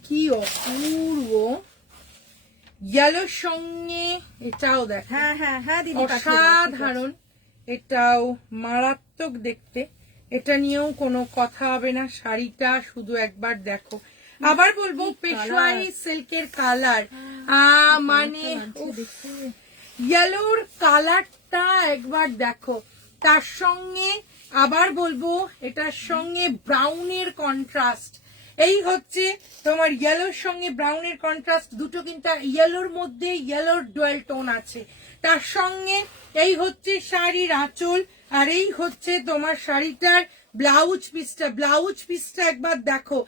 কি অপূর্ব, ইয়েলোর সঙ্গে এটাও দেখো, হ্যাঁ হ্যাঁ হ্যাঁ দিদি, অসাধারণ, এটাও মারাত্মক দেখতে, এটা নিয়েও কোনো কথা হবে না। শাড়িটা শুধু একবার দেখো। আবার বলবো, পেশওয়াই সিল্কের কালার, মানে ইয়েলোর কালারটা একবার দেখো, তার সঙ্গে আবার বলবো এটার সঙ্গে ব্রাউনের কন্ট্রাস্ট। এই হচ্ছে তোমার ইয়েলোর সঙ্গে ব্রাউনের কন্ট্রাস্ট, দুটো কিন্তু ইয়েলোর মধ্যে ইয়েলোর ডুয়েল টোন আছে। তার সঙ্গে এই হচ্ছে শাড়ির আঁচল, আর এই হচ্ছে তোমার শাড়িটার ব্লাউজ পিসটা। ব্লাউজ পিসটা একবার দেখো,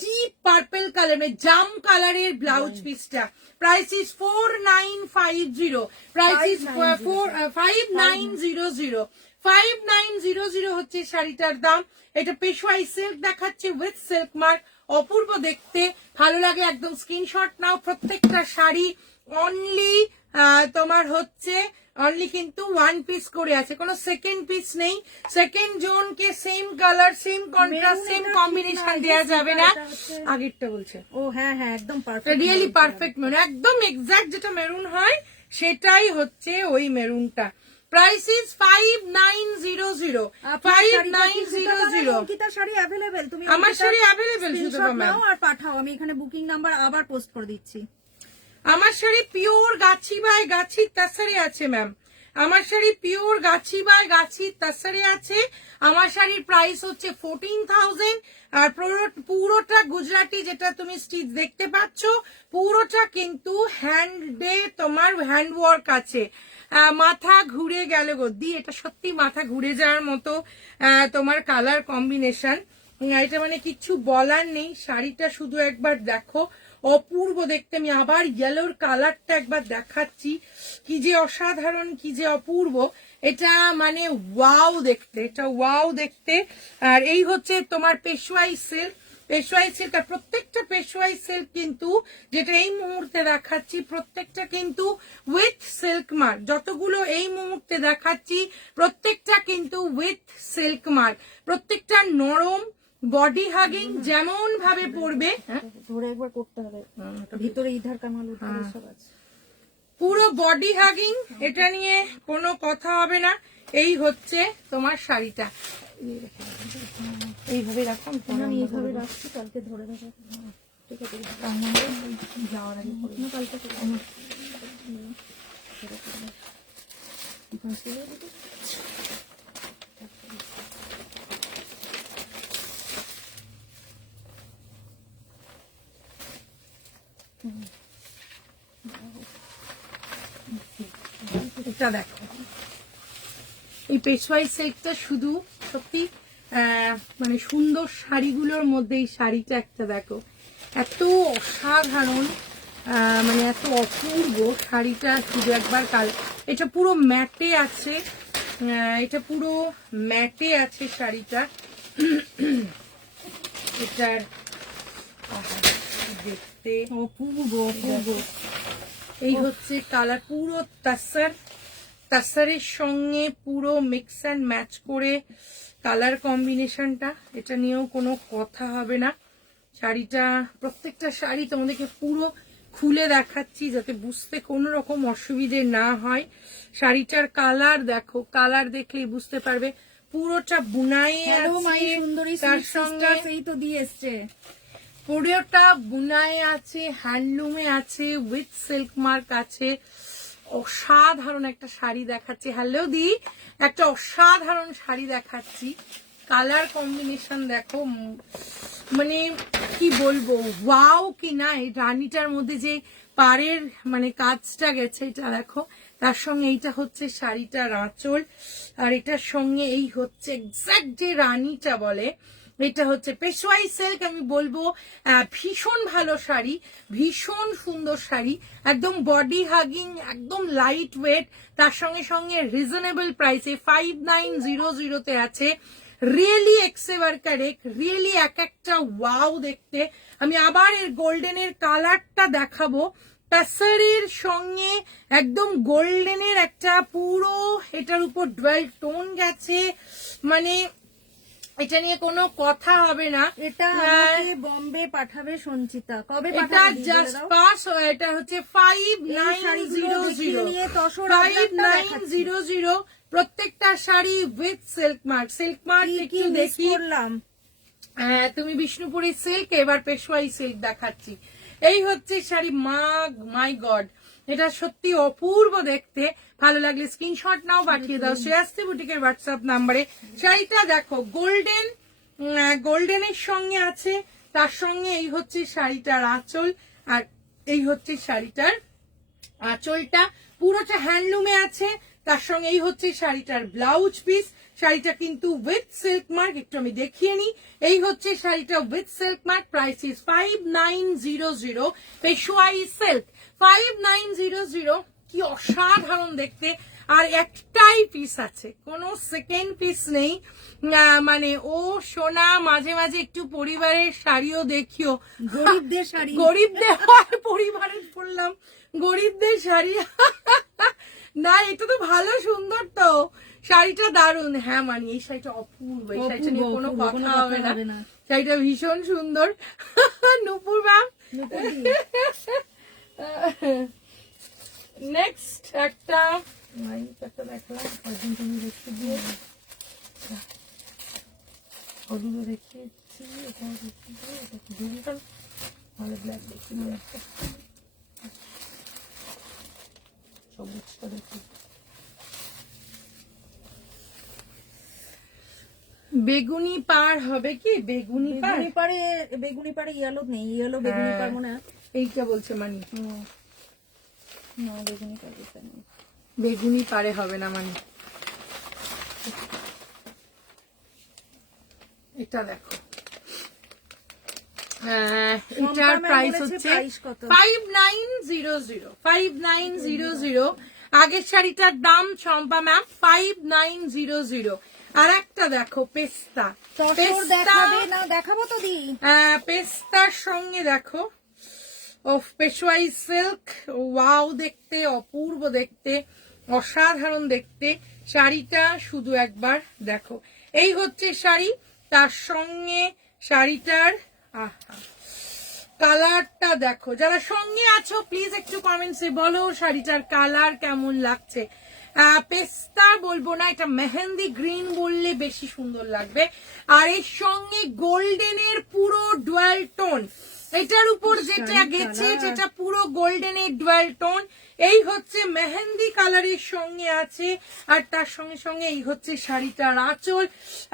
ডিপ পার্পল কালার, মানে জাম কালারের ব্লাউজ পিসটা। প্রাইস ইজ 4950, প্রাইস ইজ 5900, 5900 হচ্ছে শাড়িটার দাম। এটা পেশওয়াই সিল্ক দেখাচ্ছে উইথ সিল্ক মার্ক, অপূর্ব দেখতে, ভালো লাগে একদম। স্ক্রিনশট নাও। প্রত্যেকটা শাড়ি অনলি তোমার হচ্ছে অনলি কিন্তু ওয়ান পিস করে আছে, কোনো সেকেন্ড পিস নেই। সেকেন্ড জোন কে same colour, same contrast, same combination দেওয়া যাবে না। আগেরটা বলছে, ও হ্যাঁ হ্যাঁ একদম পারফেক্ট, রিয়েলি পারফেক্ট মেরুন, একদম এক্সাক্ট যেটা মেরুন হয় সেটাই হচ্ছে ওই মেরুনটা। Price is 5900, 5900। অঙ্কিতার শাড়ি অ্যাভেলেবেল, তুমি আমার শাড়ি অ্যাভেলেবেল, শুধু নাও আর পাঠাও, আমি এখানে বুকিং নাম্বার আবার পোস্ট করে দিচ্ছি। আমার শাড়ি পিওর গাছি বাই গাছি তাসারে আছে ম্যাম, আমার শাড়ি পিওর গাছি বাই গাছি তাসারে আছে। আমার শাড়ির প্রাইস হচ্ছে 14000, আর পুরোটা গুজরাটি, যেটা তুমি স্টিচ দেখতে পাচ্ছ, পুরোটা কিন্তু হ্যান্ডে তোমার হ্যান্ড ওয়ার্ক আছে। মাথা ঘুরে গেল গদ্দি, এটা সত্যি মাথা ঘুরে যাওয়ার মতো তোমার কালার কম্বিনেশন, এটা মানে কিচ্ছু বলার নেই। শাড়িটা শুধু একবার দেখো, অপূর্ব দেখতে। আমি আবার ইয়েলোর কালারটা একবার দেখাচ্ছি, কি যে অসাধারণ, কি যে অপূর্ব। এটা মানে ওয়াও দেখতে, এটা ওয়াও দেখতে। আর এই হচ্ছে তোমার পেশওয়াই সিল্ক। পেশওয়াই সিল্ক, আর প্রত্যেকটা পেশওয়াই সিল্ক কিন্তু যেটা এই মুহূর্তে দেখাচ্ছি প্রত্যেকটা কিন্তু উইথ সিল্ক মার্ক। যতগুলো এই মুহূর্তে দেখাচ্ছি প্রত্যেকটা কিন্তু উইথ সিল্ক মার্ক, প্রত্যেকটা নরম, বডি হাগিং, যেমন ভাবে পড়বে ধরে একবার করতে হবে, ভিতরে ইধার কামাল সব আছে, পুরো বডি হাগিং, এটা নিয়ে কোনো কথা হবে না। এই হচ্ছে তোমার শাড়িটা, এইভাবে রাখলাম, এইভাবে রাখছি, কালকে ধরে দেবো। ঠিক আছে, যাওয়ার আগে কালকে এটা দেখো, এই পেশওয়াই সিল্কটা শুধু সত্যি মানে সুন্দর শাড়িগুলোর মধ্যে এই শাড়িটা একটা দেখো, এত অসাধারণ, মানে এত অপূর্ব শাড়িটা। শুধু একবার এটা পুরো ম্যাটে আছে, এটা পুরো ম্যাটে আছে শাড়িটা। এটার দেখতে অপূর্ব অপূর্ব। এই হচ্ছে কালার, পুরো তাসারের সঙ্গে পুরো মিক্স অ্যান্ড ম্যাচ করে কালার কম্বিনেশনটা, এটা নিয়েও কোনো কথা হবে না। শাড়িটা, প্রত্যেকটা শাড়ি তোমাদেরকে পুরো খুলে দেখাচ্ছি যাতে বুঝতে কোনো রকম অসুবিধে না হয়। শাড়িটার কালার দেখো, কালার দেখলেই বুঝতে পারবে পুরোটা বুনাই আছে, তার সঙ্গে এই তো দিয়ে এসছে, পুরোটা বুনাই আছে, হ্যান্ডলুমে আছে, উইথ সিল্ক মার্ক আছে। অসাধারণ একটা শাড়ি দেখাচ্ছি। হ্যালো দি, একটা অসাধারণ শাড়ি দেখাচ্ছি। কালার কম্বিনেশন দেখো, মানে কি বলবো, ওয়াও কি না। এই রানীটার মধ্যে যে পাড়ের মানে কাজটা গেছে, এটা দেখো। তার সঙ্গে এইটা হচ্ছে শাড়িটার আঁচল, আর এটার সঙ্গে এই হচ্ছে এক্সাক্ট যে রানীটা বলে, এটা হচ্ছে পেশওয়াই সিল্ক। আমি বলবো ভীষণ ভালো শাড়ি, ভীষণ সুন্দর শাড়ি, একদম বডি হাগিং, একদম লাইট ওয়েট, তার সঙ্গে সঙ্গে রিজনেবল প্রাইসে 5900 আছে। রিয়েলি এক্সেভার কারেক্ট, রিয়েলি এক একটা ওয়াও দেখতে। আমি আবার এর গোল্ডেনের কালারটা দেখাবো, টাসারের সঙ্গে একদম গোল্ডেনের একটা পুরো, এটার উপর ডুয়াল টোন গেছে, মানে এটা নিয়ে কোনো কথা হবে না। এটা আমাকে বম্বে পাঠাবে সঞ্চিতা, কবে এটা পাঠাবে? জাস্ট পাস, এটা হচ্ছে 5900, প্রত্যেকটা sari with silk mark. Silk mark একটু দেখি, তুমি বিষ্ণুপুরি সিল্ক, এবার পেশওয়াই সিল্ক দেখাচ্ছি। এই হচ্ছে শাড়ি, মাই গড, এটা সত্যি অপূর্ব দেখতে। ভালো লাগলে স্ক্রিনশট নাও, পাঠিয়ে দাও শ্রেয়াস্তি বুটিকের হোয়াটসঅ্যাপ নাম্বারে। শাড়িটা দেখো, গোল্ডেনের সঙ্গে আছে, তার সঙ্গে এই হচ্ছে শাড়িটার আঁচল, আর এই হচ্ছে শাড়িটার আঁচলটা পুরোটা হ্যান্ডলুমে আছে, তার সঙ্গে এই হচ্ছে শাড়িটার ব্লাউজ পিস। শাড়িটা কিন্তু উইথ সিল্ক মার্ক, একটু আমি দেখিয়ে নিই। এই হচ্ছে শাড়িটা with silk mark, price is 5900, Peshwai silk 5900। কি অসাধারণ দেখতে, আর একটাই পিস আছে, কোনো সেকেন্ড পিস নেই। মানে ও সোনা, মাঝে মাঝে একটু পরিবারের শাড়িও দেখিও, গরিবদের শাড়ি, গরিবদের পরিবারের বললাম, গরিবদের শাড়ি। না, এটা তো ভালো, সুন্দর তো শাড়িটা, দারুণ। হ্যাঁ মানি, এই শাড়িটা অপূর্ব, এই শাড়িটা নিয়ে কোনো কথা হবে না, শাড়িটা ভীষণ সুন্দর। নুপুর ম্যাম, নেক্সট একটা দেখলাম, হলুদও দেখিয়েছি, এটাও দেখিয়েছি, ভালো ব্ল্যাক দেখি, সবুজটা দেখি। বেগুনি পার হবে কি, বেগুনি পাড়ে ইয়েলো নেই, ইয়েলো বেগুনি পাড় মনে হয়, এইটা বলছে মানি। না বেগুনি পাড়ে নেই, বেগুনি পারে হবে না মানে। এটা দেখো, এটার ma'am প্রাইস বলেছে হচ্ছে price কত? 5900 5900। আগের শাড়িটার দাম চম্পা ম্যাম 5900। আর একটা দেখো পেস্তা, তসর দেখাবে না, দেখাবো তো দি। পেস্তার সঙ্গে দেখো পেশোয়াই সিল্ক, ওয়াও দেখতে, অপূর্ব দেখতে, অসাধারণ দেখতে শাড়িটা, শুধু একবার দেখো। এই হচ্ছে শাড়ি, তার সঙ্গে শাড়িটার কালারটা দেখো। যারা সঙ্গে আছো প্লিজ একটু কমেন্টসে বলো শাড়িটার কালার কেমন লাগছে। পেস্তা বলবো না, এটা মেহেন্দি গ্রিন বললে বেশি সুন্দর লাগবে। আর এর সঙ্গে গোল্ডেনের পুরো ডুয়াল টোন, এটার উপর যেটা গেছে যেটা পুরো গোল্ডেনের ডুয়াল টোন, এই হচ্ছে মেহেন্দি কালারের সঙ্গে আছে। আর তার সঙ্গে সঙ্গে এই হচ্ছে শাড়িটার আঁচল,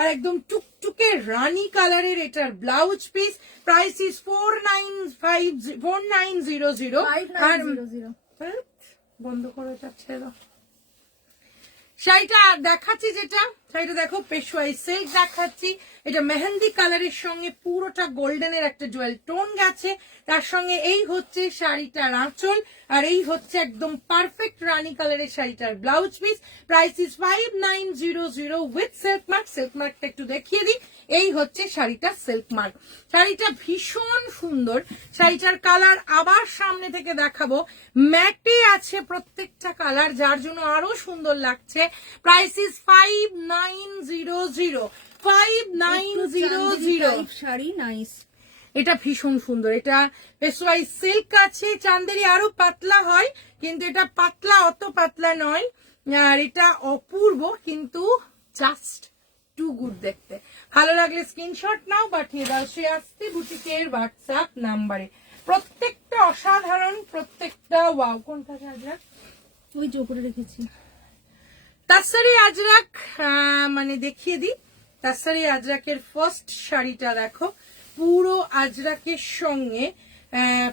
আর একদম টুকটুকে রানী কালারের এটার ব্লাউজ পিস। Price is 4900। আর 5900 বন্ধ করে এটা ছেড়ে দাও। শাড়িটা দেখাচ্ছি যেটা, শাড়িটা দেখো পেশোয়াই সিল্ক দেখাচ্ছি। এটা মেহেন্দি কালারের সঙ্গে পুরোটা গোল্ডেনের একটা জুয়েল টোন গেছে। তার সঙ্গে এই হচ্ছে শাড়িটার আঁচল, আর এই হচ্ছে একদম পারফেক্ট রানী কালারের শাড়িটার blouse piece. Price is 5900 with silk mark. Silk মার্কটা একটু দেখিয়ে দিই, এই হচ্ছে শাড়িটার সিল্ক মার্ক। শাড়িটা ভীষণ সুন্দর। শাড়িটার কালার আবার সামনে থেকে দেখাবো, ম্যাটে আছে প্রত্যেকটা কালার, যার জন্য আরো সুন্দর লাগছে। Price is 5900 5900। শাড়ি নাইস, এটা ভীষণ সুন্দর। এটা পেশোয়াই সিল্ক আছে, চান্দেরি আরো পাতলা হয়, কিন্তু এটা পাতলা, অত পাতলা নয়। আর এটা অপূর্ব, কিন্তু জাস্ট টু গুড দেখতে। ভালো লাগলে স্ক্রিনশট নাও, পাঠিয়ে দাও শ্রেয়াস্তি বুটিকের হোয়াটসঅ্যাপ নাম্বারে। প্রত্যেকটা অসাধারণ, প্রত্যেকটা ওয়াও। কোনটা আজরাক? ওই যে উপরে রেখেছি। তাসরি আজরাক, মানে দেখিয়ে দিই, তাসরি আজরাকের ফার্স্ট শাড়িটা দেখো, পুরো আজরাকের সঙ্গে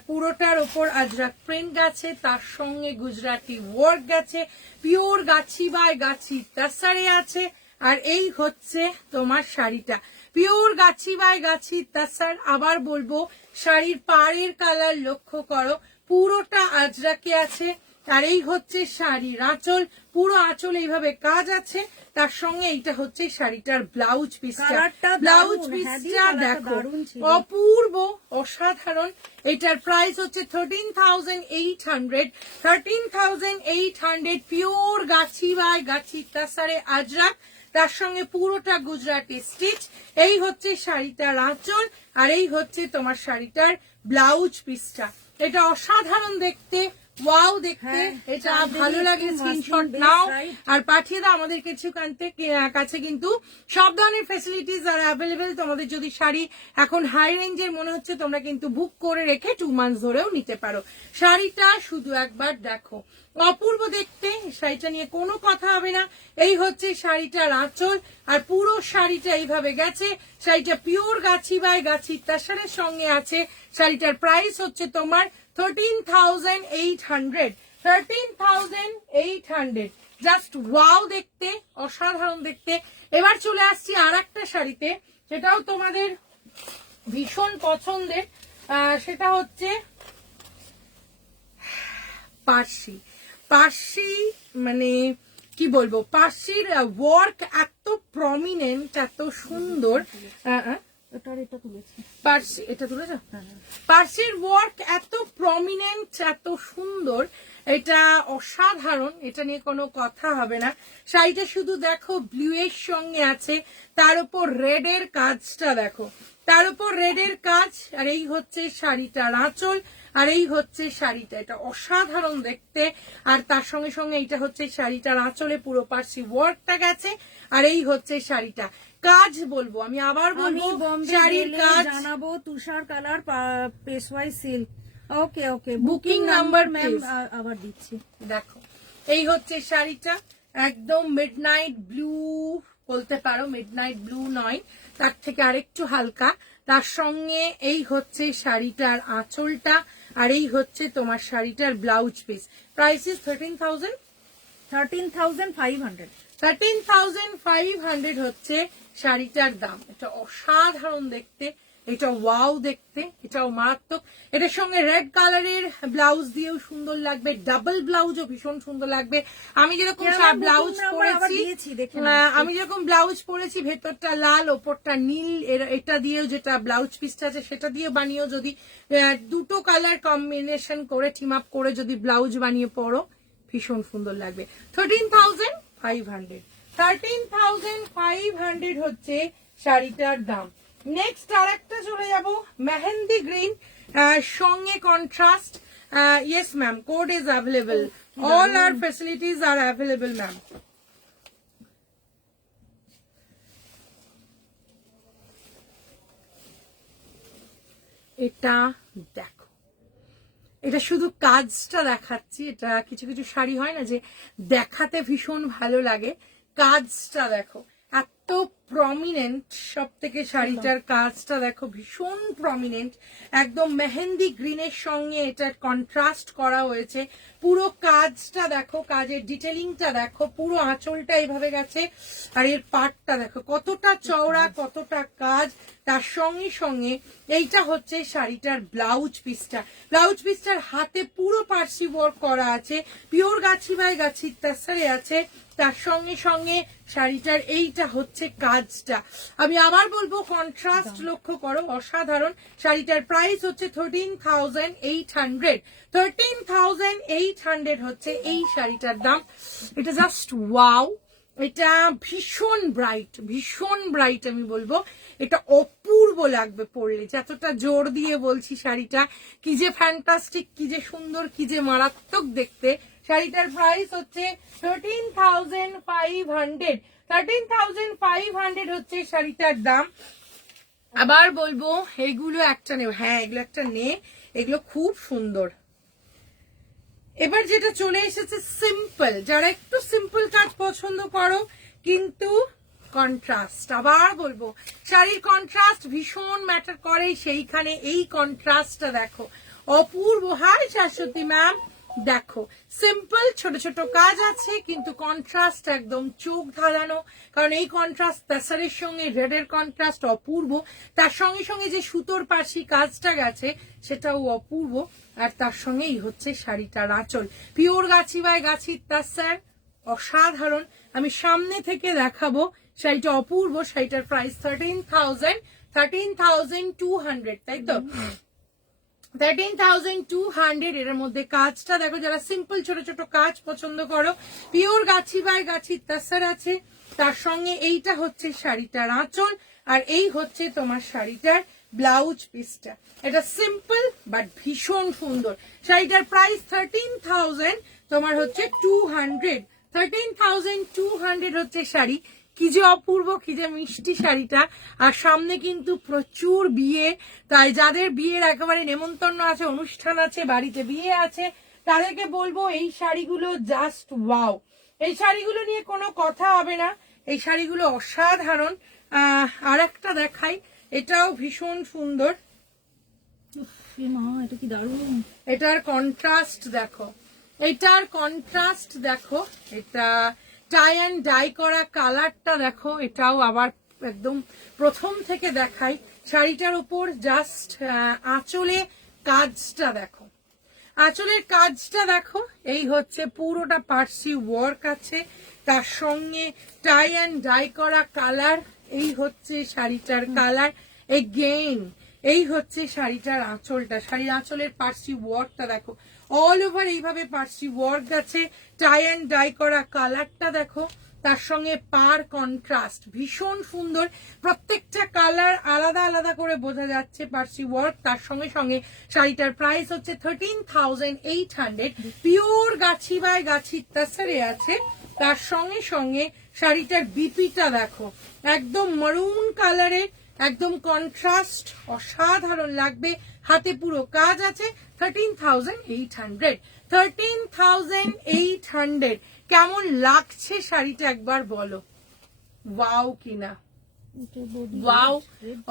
পুরোটার ওপর আজরাক প্রিন্ট গেছে, তার সঙ্গে গুজরাটি ওয়ার্ক গেছে, পিওর গাছি বাই গাছি তাসারে আছে। আর এই হচ্ছে তোমার শাড়িটা, পিওর গাছি বাই গাছি তাসার। আবার বলবো শাড়ির পাড়ের কালার লক্ষ্য করো, পুরোটা আজরাকে আছে। আর এই হচ্ছে শাড়ির আঁচল, পুরো আঁচল এইভাবে কাজ আছে। তার সঙ্গে এইটা হচ্ছে শাড়িটার ব্লাউজ পিসটা। ব্লাউজ পিসটা দেখো, অপূর্ব, অসাধারণ। এটার প্রাইস হচ্ছে 13,800 13,800। পিওর গাছি বাই গাছি তাসারে আজরাক, তার সঙ্গে পুরোটা গুজরাটি স্টিচ। এই হচ্ছে শাড়িটার আঁচল, আর এই হচ্ছে তোমার শাড়িটার ব্লাউজ পিসটা। এটা অসাধারণ দেখতে, ওয়াও দেখতে। এটা ভালো লাগে স্ক্রিনশট নাও আর পাঠিয়ে দাও। আমাদের কিছু কাছে কিন্তু সব ধরনের ফ্যাসিলিটিস আর অ্যাভেলেবেল। তোমাদের যদি শাড়ি এখন হাই রেঞ্জের মনে হচ্ছে, তোমরা কিন্তু বুক করে রেখে 2 মান্থস ধরেও নিতে পারো। শাড়িটা শুধু একবার দেখো, অপূর্ব দেখতে। শাড়িটা নিয়ে কোনো কথা হবে না। এই হচ্ছে শাড়িটার আঁচল, আর পুরো শাড়িটা এইভাবে গেছে। শাড়িটা পিওর গাছি বাই গাছি তাসারের সঙ্গে আছে। শাড়িটার প্রাইস হচ্ছে তোমার 13,800 13,800। জাস্ট ওয়াও দেখতে, অসাধারণ দেখতে। এবার চলে আসছি আর একটা শাড়িতে, সেটাও তোমাদের ভীষণ পছন্দের। সেটা হচ্ছে পার্সি। পার্সি মানে কি বলবো, পার্সির ওয়ার্ক এত প্রমিনেন্ট, এত সুন্দর। পার্সি, এটা তুলেছ? পার্সির ওয়ার্ক এত প্রমিনেন্ট, এত সুন্দর, এটা অসাধারণ। এটা নিয়ে কোনো কথা হবে না। শাড়িটা শুধু দেখো, ব্লু এর সঙ্গে আছে, তার উপর রেড এর কাজটা দেখো, তার উপর রেড এর কাজ। আর এই হচ্ছে শাড়িটার আঁচল, আর এই হচ্ছে শাড়িটা। এটা অসাধারণ দেখতে। আর তার সঙ্গে সঙ্গে এইটা হচ্ছে শাড়িটার আঁচলে পুরো পার্সি ওয়ার্কটা গেছে। আর এই হচ্ছে শাড়িটা। কাজ বলবো, আমি আবার বলবো, শাড়ির কাজ জানাবো। তুষার কালার, পেশওয়াই সিল্ক। ওকে ওকে, বুকিং নাম্বার ম্যাম আবার দিচ্ছি। দেখো, এই হচ্ছে শাড়িটা, একদম মিডনাইট ব্লু বলতে পারো, মিডনাইট ব্লু নয়, তার থেকে আরেকটু হালকা। তার সঙ্গে এই হচ্ছে শাড়িটার আঁচলটা, আর এই হচ্ছে তোমার শাড়িটার ব্লাউজ পিস। প্রাইস ইজ 13,500 13,500 হচ্ছে শাড়িটার দাম। এটা অসাধারণ দেখতে, এটা ওয়াও দেখতে, এটাও মারাত্মক। এটার সঙ্গে রেড কালারের ব্লাউজ দিয়েও সুন্দর লাগবে, ডাবল ব্লাউজও ভীষণ সুন্দর লাগবে। আমি যেরকম ব্লাউজ পরেছি ভেতরটা লাল ওপরটা নীল, এটা দিয়েও যেটা ব্লাউজ পিসটা আছে সেটা দিয়ে বানিয়েও যদি দুটো কালার কম্বিনেশন করে টিম আপ করে যদি ব্লাউজ বানিয়ে পরো ভীষণ সুন্দর লাগবে। 13,500 13,500 হচ্ছে শাড়িটার দাম। নেক্সট আর একটা চলে যাব মেহেন্দি গ্রিন সঙ্গে contrast. Yes ma'am, code is available, all are facilities are available ma'am. এটা দেখো, এটা শুধু কাজটা দেখাচ্ছি, এটা কিছু কিছু শাড়ি হয় না যে দেখাতে ভীষণ ভালো লাগে, কাজটা দেখো এত প্রমিনেন্ট, সব থেকে শাড়িটার কাজটা দেখো ভীষণ প্রমিনেন্ট, একদম মেহেন্দি গ্রিনের সঙ্গে এটা কন্ট্রাস্ট করা হয়েছে। পুরো কাজটা দেখো, কাজের ডিটেলিংটা দেখো, পুরো আঁচলটা এইভাবে গেছে, আর এর পাটটা দেখো কতটা চওড়া, কতটা কাজ। তার সঙ্গে সঙ্গে এইটা হচ্ছে শাড়িটার ব্লাউজ পিসটা, ব্লাউজ পিসটার হাতে পুরো পার্সি ওয়ার্ক করা আছে, পিওর গাছি বাই গাছির তাসারে আছে। তার সঙ্গে সঙ্গে শাড়িটার এইটা হচ্ছে কাজটা। আমি আবার বলবো কন্ট্রাস্ট লক্ষ্য করো, অসাধারণ। শাড়িটার প্রাইস হচ্ছে 13,800 13,800 হচ্ছে এই শাড়িটার দাম। এটা জাস্ট ওয়াও, এটা ভীষণ ব্রাইট, ভীষণ ব্রাইট। আমি বলবো এটা অপূর্ব লাগবে পরলে, যতটা জোর দিয়ে বলছি শাড়িটা কি যে ফ্যান্টাস্টিক, কি যে সুন্দর, কি যে মারাত্মক দেখতে। শাড়িটার প্রাইস হচ্ছে 13,500 13,500 হচ্ছে শাড়িটার দাম। আবার বলবো এগুলো একটা নে, হ্যাঁ এগুলো একটা নে, এগুলো খুব সুন্দর। এবার যেটা চলে এসেছে সিম্পল, যারা একটু সিম্পল কাজ পছন্দ করো কিন্তু কন্ট্রাস্ট, আবার বলবো শাড়ির কন্ট্রাস্ট ভীষণ ম্যাটার করে, সেইখানে এই কন্ট্রাস্টটা দেখো অপূর্ব। হাই শাশ্বতী ম্যাম, দেখো সিম্পল ছোট ছোট কাজ আছে কিন্তু কন্ট্রাস্ট একদম চোখ ধাঁধানো, কারণ এই কন্ট্রাস্ট তাসারের সঙ্গে রেডের কন্ট্রাস্ট অপূর্ব, তার সঙ্গে সঙ্গে যে সুতোর পাশি কাজটা গেছে সেটাও অপূর্ব, আর তার সঙ্গেই হচ্ছে শাড়িটার আঁচল পিওর গাছি বাই গাছির তাসার, অসাধারণ। আমি সামনে থেকে দেখাবো, শাড়িটা অপূর্ব। শাড়িটার প্রাইস 13,200, তাই তো 13,200। এর মধ্যে কাজটা দেখো, যারা সিম্পল ছোট ছোট কাজ পছন্দ করো, পিওর গাছি বাই গাছির তাসার আছে, তার সঙ্গে এইটা হচ্ছে শাড়িটার আঁচল, আর এই হচ্ছে তোমার শাড়িটার ব্লাউজ পিসটা। এটা সিম্পল বাট ভীষণ সুন্দর। শাড়িটার প্রাইস 13,000 তোমার হচ্ছে 200, 13,200 হচ্ছে শাড়ি। কি যে অপূর্ব, কি যে মিষ্টি শাড়িটা। আর সামনে কিন্তু প্রচুর বিয়ে, তাই যাদের বিয়ের একেবারে নেমন্তন্ন আছে, অনুষ্ঠান আছে, বাড়িতে বিয়ে আছে, তাদেরকে বলবো এই শাড়িগুলো জাস্ট ওয়াও। এই শাড়িগুলো নিয়ে কোনো কথা হবে না, এই শাড়িগুলো অসাধারণ। আর একটা দেখাই, এটাও ভীষণ সুন্দর। এটা কি দারুণ, এটার কন্ট্রাস্ট দেখো, এটার কন্ট্রাস্ট দেখো, এটা টাই অ্যান্ড ডাই করা কালারটা দেখো, এটাও আবার একদম প্রথম থেকে দেখাই। শাড়িটার উপর জাস্ট আঁচলে কাজটা দেখো, আঁচলের কাজটা দেখো, এই হচ্ছে পুরোটা পার্সি ওয়ার্ক আছে, তার সঙ্গে টাই অ্যান্ড ডাই করা কালার, এই হচ্ছে শাড়িটার কালার এগেইন, এই হচ্ছে শাড়িটার আঁচলটা, শাড়ির আঁচলের পার্সি ওয়ার্কটা দেখো, অল ওভার এইভাবে পার্সি ওয়ার্ক আছে, টাই অ্যান্ড ডাই করা কালারটা দেখো, তার সঙ্গে পার কন্ট্রাস্ট ভীষণ সুন্দর, প্রত্যেকটা কালার আলাদা আলাদা করে বোঝা যাচ্ছে পার্সি ওয়ার্ক। তার সঙ্গে সঙ্গে শাড়িটার প্রাইস হচ্ছে 13,800, পিওর গাছি বাই গাছির তাসারে আছে। তার সঙ্গে সঙ্গে শাড়িটার বিপিটা দেখো, একদম মারুন কালারের, একদম কন্ট্রাস্ট, অসাধারণ লাগবে। হাতে পুরো কাজ আছে। 13,800, 13,800। কেমন লাগছে শাড়িটা একবার বলো, ওয়াও কিনা, ওয়াও,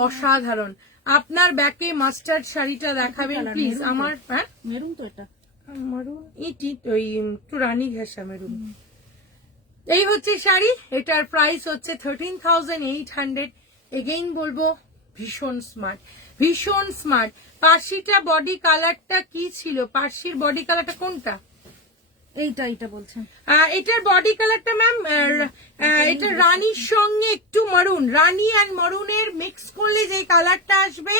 অসাধারণ। আপনার ব্যাকে মাস্টার্ড শাড়িটা দেখাবেন প্লিজ। আমার হ্যাঁ মেরুন তো, এটা মারুন ইটি, ওই একটু রানী ঘেঁষা মেরুন। এই হচ্ছে শাড়ি, এটার প্রাইস হচ্ছে 13,800। এগেইন বলবো ভীষণ স্মার্ট, ভীষণ স্মার্ট। পার্সিটা বডি কালারটা কি ছিল? পার্সির বডি কালারটা কোনটা? এইটা বলছেন। এটার বডি কালারটা ম্যাম, এটা রানীর সঙ্গে একটু মারুন, রানী আর মারুনের মিক্স করলে যে কালারটা আসবে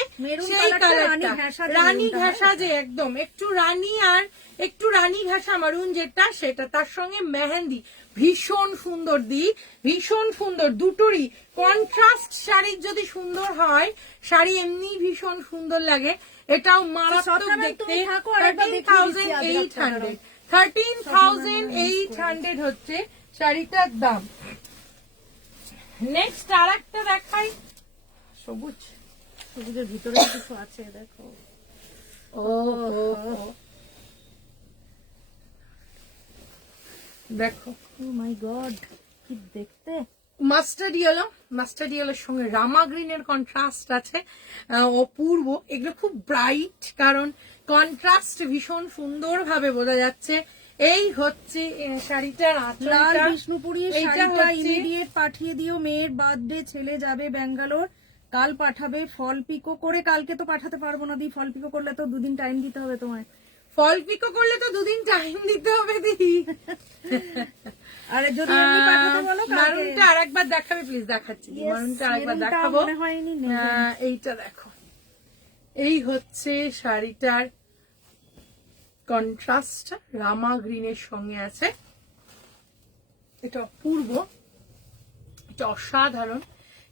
সেই কালারটা রানী ঘাসা, যে একদম একটু রানী আর একটু রানী ঘাসা মারুন যেটা, সেটা তার সঙ্গে মেহেন্দি, ভীষণ সুন্দর দি, ভীষণ সুন্দর। দুটোরই কন্ট্রাস্ট শাড়ি যদি সুন্দর হয়, শাড়ি এমনি ভীষণ সুন্দর লাগে। এটাও মারাত্মক দেখতে। 13,800 13,800 হচ্ছে শাড়িটার দাম। নেক্সট আর একটা দেখাই, সবুজ, সবুজের ভিতরে কিছু আছে দেখো। ও দেখো, ও মাই গড, কি দেখতে। মাস্টার্ড ইয়েলো, মাস্টার্ড ইয়েলোর সঙ্গে রামা গ্রিনের কন্ট্রাস্ট আছে, অপূর্ব। এগুলো খুব ব্রাইট, কারণ কন্ট্রাস্ট ভীষণ সুন্দর ভাবে বোঝা যাচ্ছে। এই হচ্ছে শাড়িটার লাল আঁচলটা। বিষ্ণুপুরি এইটা শাড়িটা হচ্ছে ইমিডিয়েট পাঠিয়ে দিও। মেয়ের বার্থডে, ছেলে যাবে ব্যাঙ্গালোর, কাল পাঠাবে। ফল পিকো করে, কালকে তো পাঠাতে পারবো না দি, ফল পিকো করলে তো 2 দিন টাইম দিতে হবে তোমায়। ফল পিকো করলে তো 2 দিন টাইম দিতে হবে দিদি। আরে যদি এমনি পাঠাতে বলো কালকে। মারুনটা আরেকবার দেখাবে প্লিজ? দেখাচ্ছি, মারুনটা আরেকবার দেখাবো। মনে হয়নি এইটা দেখো, এই হচ্ছে শাড়িটার কন্ট্রাস্ট, রামা গ্রিনের সঙ্গে আছে। এটা অপূর্ব, এটা অসাধারণ।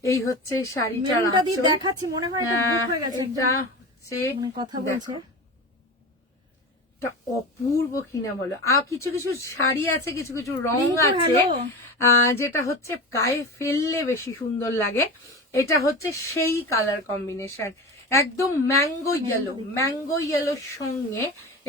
এই হচ্ছে শাড়িটার মেরুনটা দিয়ে আঁচল। দেখাচ্ছি, মনে হয় এটা বুক হয়ে গেছে। এটা হচ্ছে কথা বলছে। এটা অপূর্ব কিনা বলো। আর কিছু কিছু শাড়ি আছে, কিছু কিছু রং রিঙ্কু, আছে, হ্যালো। যেটা হচ্ছে গায়ে ফেললে বেশি সুন্দর লাগে। এটা হচ্ছে সেই কালার কম্বিনেশন, একদম ম্যাঙ্গো ইয়েলো, ম্যাঙ্গো ইয়েলোর সঙ্গে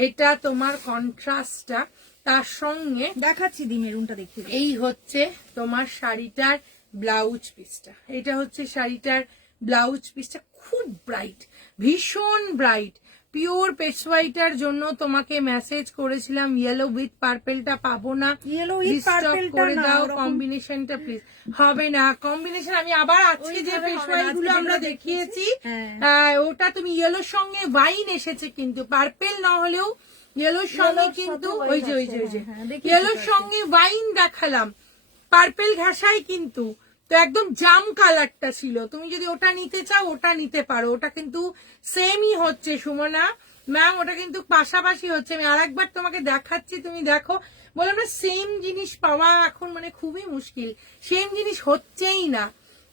এটা তোমার কন্ট্রাস্টটা, তার সঙ্গে দেখাচ্ছি দি, মেরুনটা দেখিয়ে দিই। এই হচ্ছে তোমার শাড়িটার ব্লাউজ পিসটা। এটা হচ্ছে শাড়িটার ব্লাউজ পিসটা, খুব ব্রাইট, ভীষণ ব্রাইট। পিওর পেশওয়াইটার জন্য তোমাকে মেসেজ করেছিলাম, ইয়েলো উইথ পার্পেলটা পাবো না, ইয়েলো উইথ পার্পেলটা করে না, দাও ওরকম কম্বিনেশনটা প্লিজ। হবে না কম্বিনেশন, আমি আবার আজকে যে ওইভাবে হবে না, পেশওয়াই আজকে গুলো আমরা যেগুলো দেখিয়েছি হ্যাঁ। ওটা তুমি ইয়েলোর সঙ্গে ওয়াইন এসেছে, কিন্তু পার্পেল না হলেও ইয়েলোর সঙ্গে Yellow-র কিন্তু সাথে ওই white যে আছে, হ্যাঁ, দেখিয়েছি ইয়েলোর তো সঙ্গে ওয়াইন দেখালাম, পার্পেল ঘাসাই কিন্তু। তো একদম জাম কালারটা ছিল, তুমি যদি ওটা নিতে চাও ওটা নিতে পারো, ওটা কিন্তু সেমই হচ্ছে সুমনা ম্যাম, ওটা কিন্তু পাশাপাশি হচ্ছে। আমি আরেকবার তোমাকে দেখাচ্ছি, তুমি দেখো। বললাম না সেম জিনিস পাওয়া এখন মানে খুবই মুশকিল, সেম জিনিস হচ্ছেই না।